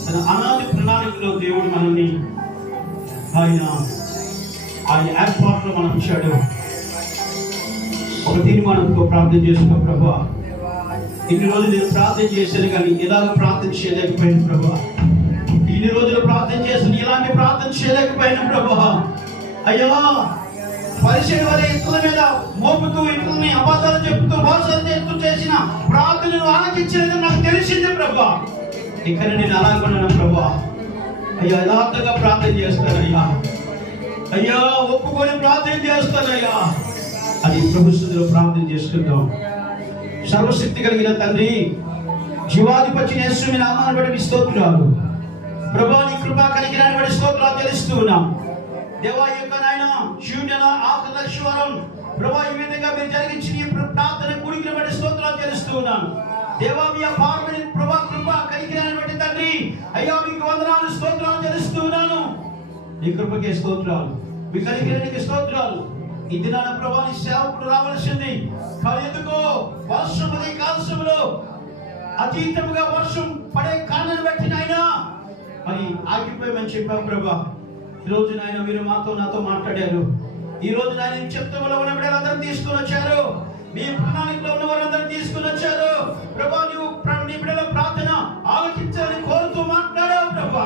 తన అనాది ప్రణాళికలో దేవుడు మనల్ని ఆయన ఏర్పాట్లో మనం ఇచ్చాడు. ఒక తీర్మానంతో ప్రార్థన చేసుకో. ప్రభు, ఇన్ని రోజులు నేను ప్రార్థన చేశాను కానీ ఇలాగ ప్రార్థన చేయలేకపోయాను ప్రభు. ఇన్ని రోజులు ప్రార్థన చేశాను, ఇలాంటి ప్రార్థన చేయలేకపోయాను ప్రభు. అయ్యా, పరిచయం వల్ల ఇతరుల మీద మోపుతూ, ఇతరులని అబద్ధాలు చెప్తూ, మోసాలు చేస్తూ చేసిన ప్రార్థనను ఆలకించేది నాకు తెలిసింది ప్రభు. ఇక్కడ నేను అలాగొన్నాను ప్రభు. అయ్యా, యథార్థంగా ప్రార్థన చేస్తానయ్యా. అయ్యా, ఒప్పుకొని ప్రార్థన చేస్తానయ్యా. అది ప్రభు స్థుతిలో ప్రార్థన చేసుకుందాం. సర్వశక్తి కలిగిన తండ్రి, జీవాధిపతి యేసు మీ నామాన్ని బట్టి మీ స్తోత్రాలు ప్రభా. నీ కృపా కలిగిన బట్టి స్తోత్రాలు చెల్లిస్తూ ఉన్నాం దేవా. యొక్క నాయన శూన్యన ఆకర్షవరం ప్రభా, ఈ విధంగా మీరు జరిగించిన ఈ ప్రార్థన కూడికిన బట్టి స్తోత్రాలు చెల్లిస్తూ ఉన్నాను దేవా. మీ అపారమైన ప్రభా కృప కలిగిన బట్టి తండ్రి అయ్యా మీకు వందనాలు, స్తోత్రాలు చెల్లిస్తూ ఉన్నాను. నీ కృపకే స్తోత్రాలు, మీ కలిగిన స్తోత్రాలు. ఈ దినాన ప్రభా నీ సేవకుడు రావాల్సింది కానీ ఎందుకో వర్షం అనే కాలశంలో అతీతముగా వర్షం పడే కారణాన్ని బట్టి నాయన మరి ఆగిపోయామని చెప్పావు ప్రభా. ఈ రోజు నాయన మీరు నాతో మాట్లాడారు. ఈ రోజు నాయన చెప్తూలో ఉన్న బిడ్డలందరూ తీసుకుని వచ్చారు, మీ ప్రణాళికలో ఉన్న వారందరూ తీసుకుని వచ్చారు ప్రభా. నువ్వు నీ బిడ్డల ప్రార్థన ఆలకించాలని కోరుతూ మాట్లాడావు ప్రభా.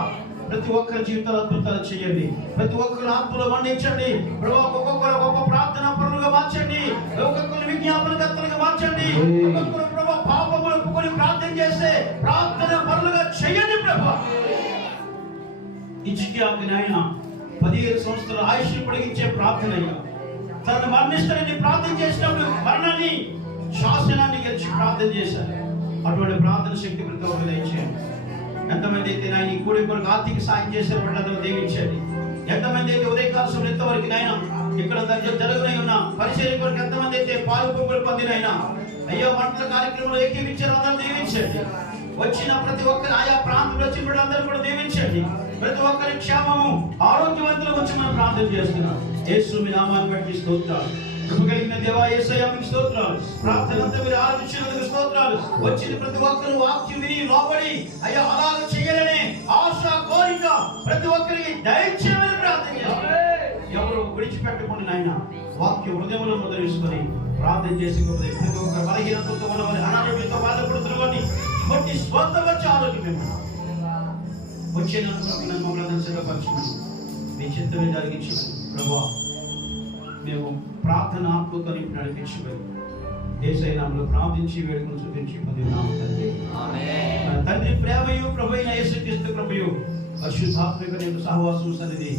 ప్రతి ఒక్కరి జీవితాలు అద్భుతాలు చేయండి, ప్రతి ఒక్కరు ఆత్మలో మండించండి ప్రభా. ఒక్కొక్కరు ఒక్కొక్క ప్రార్థన పరులుగా మార్చండి, ఒక్కొక్కరు విజ్ఞాపనకర్తలుగా మార్చండి, ఒక్కొక్కరు ప్రభా పాపములు ఒప్పుకొని ప్రార్థన చేస్తే ప్రార్థన పరులుగా చేయండి ప్రభా. ఇచ్చికి నాయన 15 సంవత్సరాల ఆయుష్ పొడిగించే ప్రార్థన అయ్యా. తనను మరణిస్తానని ప్రార్థన చేసినప్పుడు మరణాన్ని, శాసనాన్ని గెలిచి ప్రార్థన చేశారు. అటువంటి ప్రార్థన శక్తి ప్రతి ఒక్కరు దయచేయండి. ఎంతమంది అయితే నాయన ఈ కూడి కొరకు ఆర్థిక సాయం చేసే పడ్డదో దీవించండి. ఎంతమంది అయితే ఉదయకాల సమయం ఎంతవరకు నాయన ఇక్కడ జరుగునై ఉన్న పరిచర్య కొరకు ఎంతమంది అయితే పాలు పొంగులు పొందినైనా అయ్యో వంటల కార్యక్రమంలో ఏకీవించారు అందరూ దీవించండి. వచ్చిన ప్రతి ఒక్కరు ఆయా ప్రాంతంలో వచ్చిన బిడ్డలందరూ కూడా దీవించండి. ప్రతి ఒక్కరి క్షేమము ఆరోగ్యవంతుల వచ్చి మనం ప్రార్థన చేస్తున్నాం. యేసు మీ నామాన్ని బట్టి స్తోత్రాలు. కృపగలిగిన దేవా యేసయ్య మీకు స్తోత్రాలు. ప్రార్థనంతా మీరు ఆలకించినందుకు స్తోత్రాలు. వచ్చిన ప్రతి ఒక్కరు వాక్యం విని లోబడి అయ్యా అలాగ చేయాలనే ఆశ, కోరిక ప్రతి ఒక్కరికి దయచేయమని ప్రార్థన చేస్తాం. ఎవరు విడిచిపెట్టకుండా నాయన వాక్య హృదయంలో మొదలుసుకొని ప్రార్థన చేసి ప్రతి ఒక్కరు బలహీనతతో ఉన్నవారి, అనారోగ్యంతో బాధపడుతున్నవారిని కొట్టి స్వంతం వచ్చి ఆరోగ్యం వచ్చినందుకు మమ్మల్ని సిద్ధపరచమని మీ చిత్తమే జరిగించమని ప్రభా. మేము ప్రార్థన ఆత్మతో నింపి నడిపించబడి యేసయ్య నామములో ప్రార్థించి వేడుకను చూపించి పొందినాము తండ్రి. ఆమేన్. తండ్రి ప్రేమయు ప్రభువైన యేసుక్రీస్తు కృపయు పరిశుద్ధాత్మక సహవాసము సన్నిధి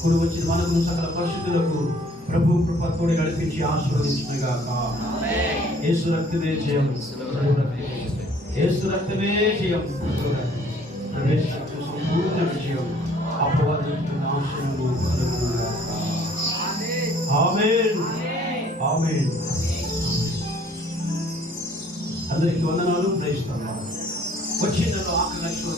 కూడి వచ్చిన మనకు సకల పరిశుద్ధులకు ప్రభు కృప తోడి నడిపించి ఆశీర్వదించునుగాక. ఆమేన్. యేసు రక్తమే జయం, యేసు రక్తమే జయం, ప్రవేశించు సంపూర్ణ విజయం, అపవాదులకు నాశనము కలుగునుగాక. ఆమేన్, ఆమేన్. అందరికీ వందనాలు. Praise the Lord. వచ్చిన ఆఖరి లక్షలు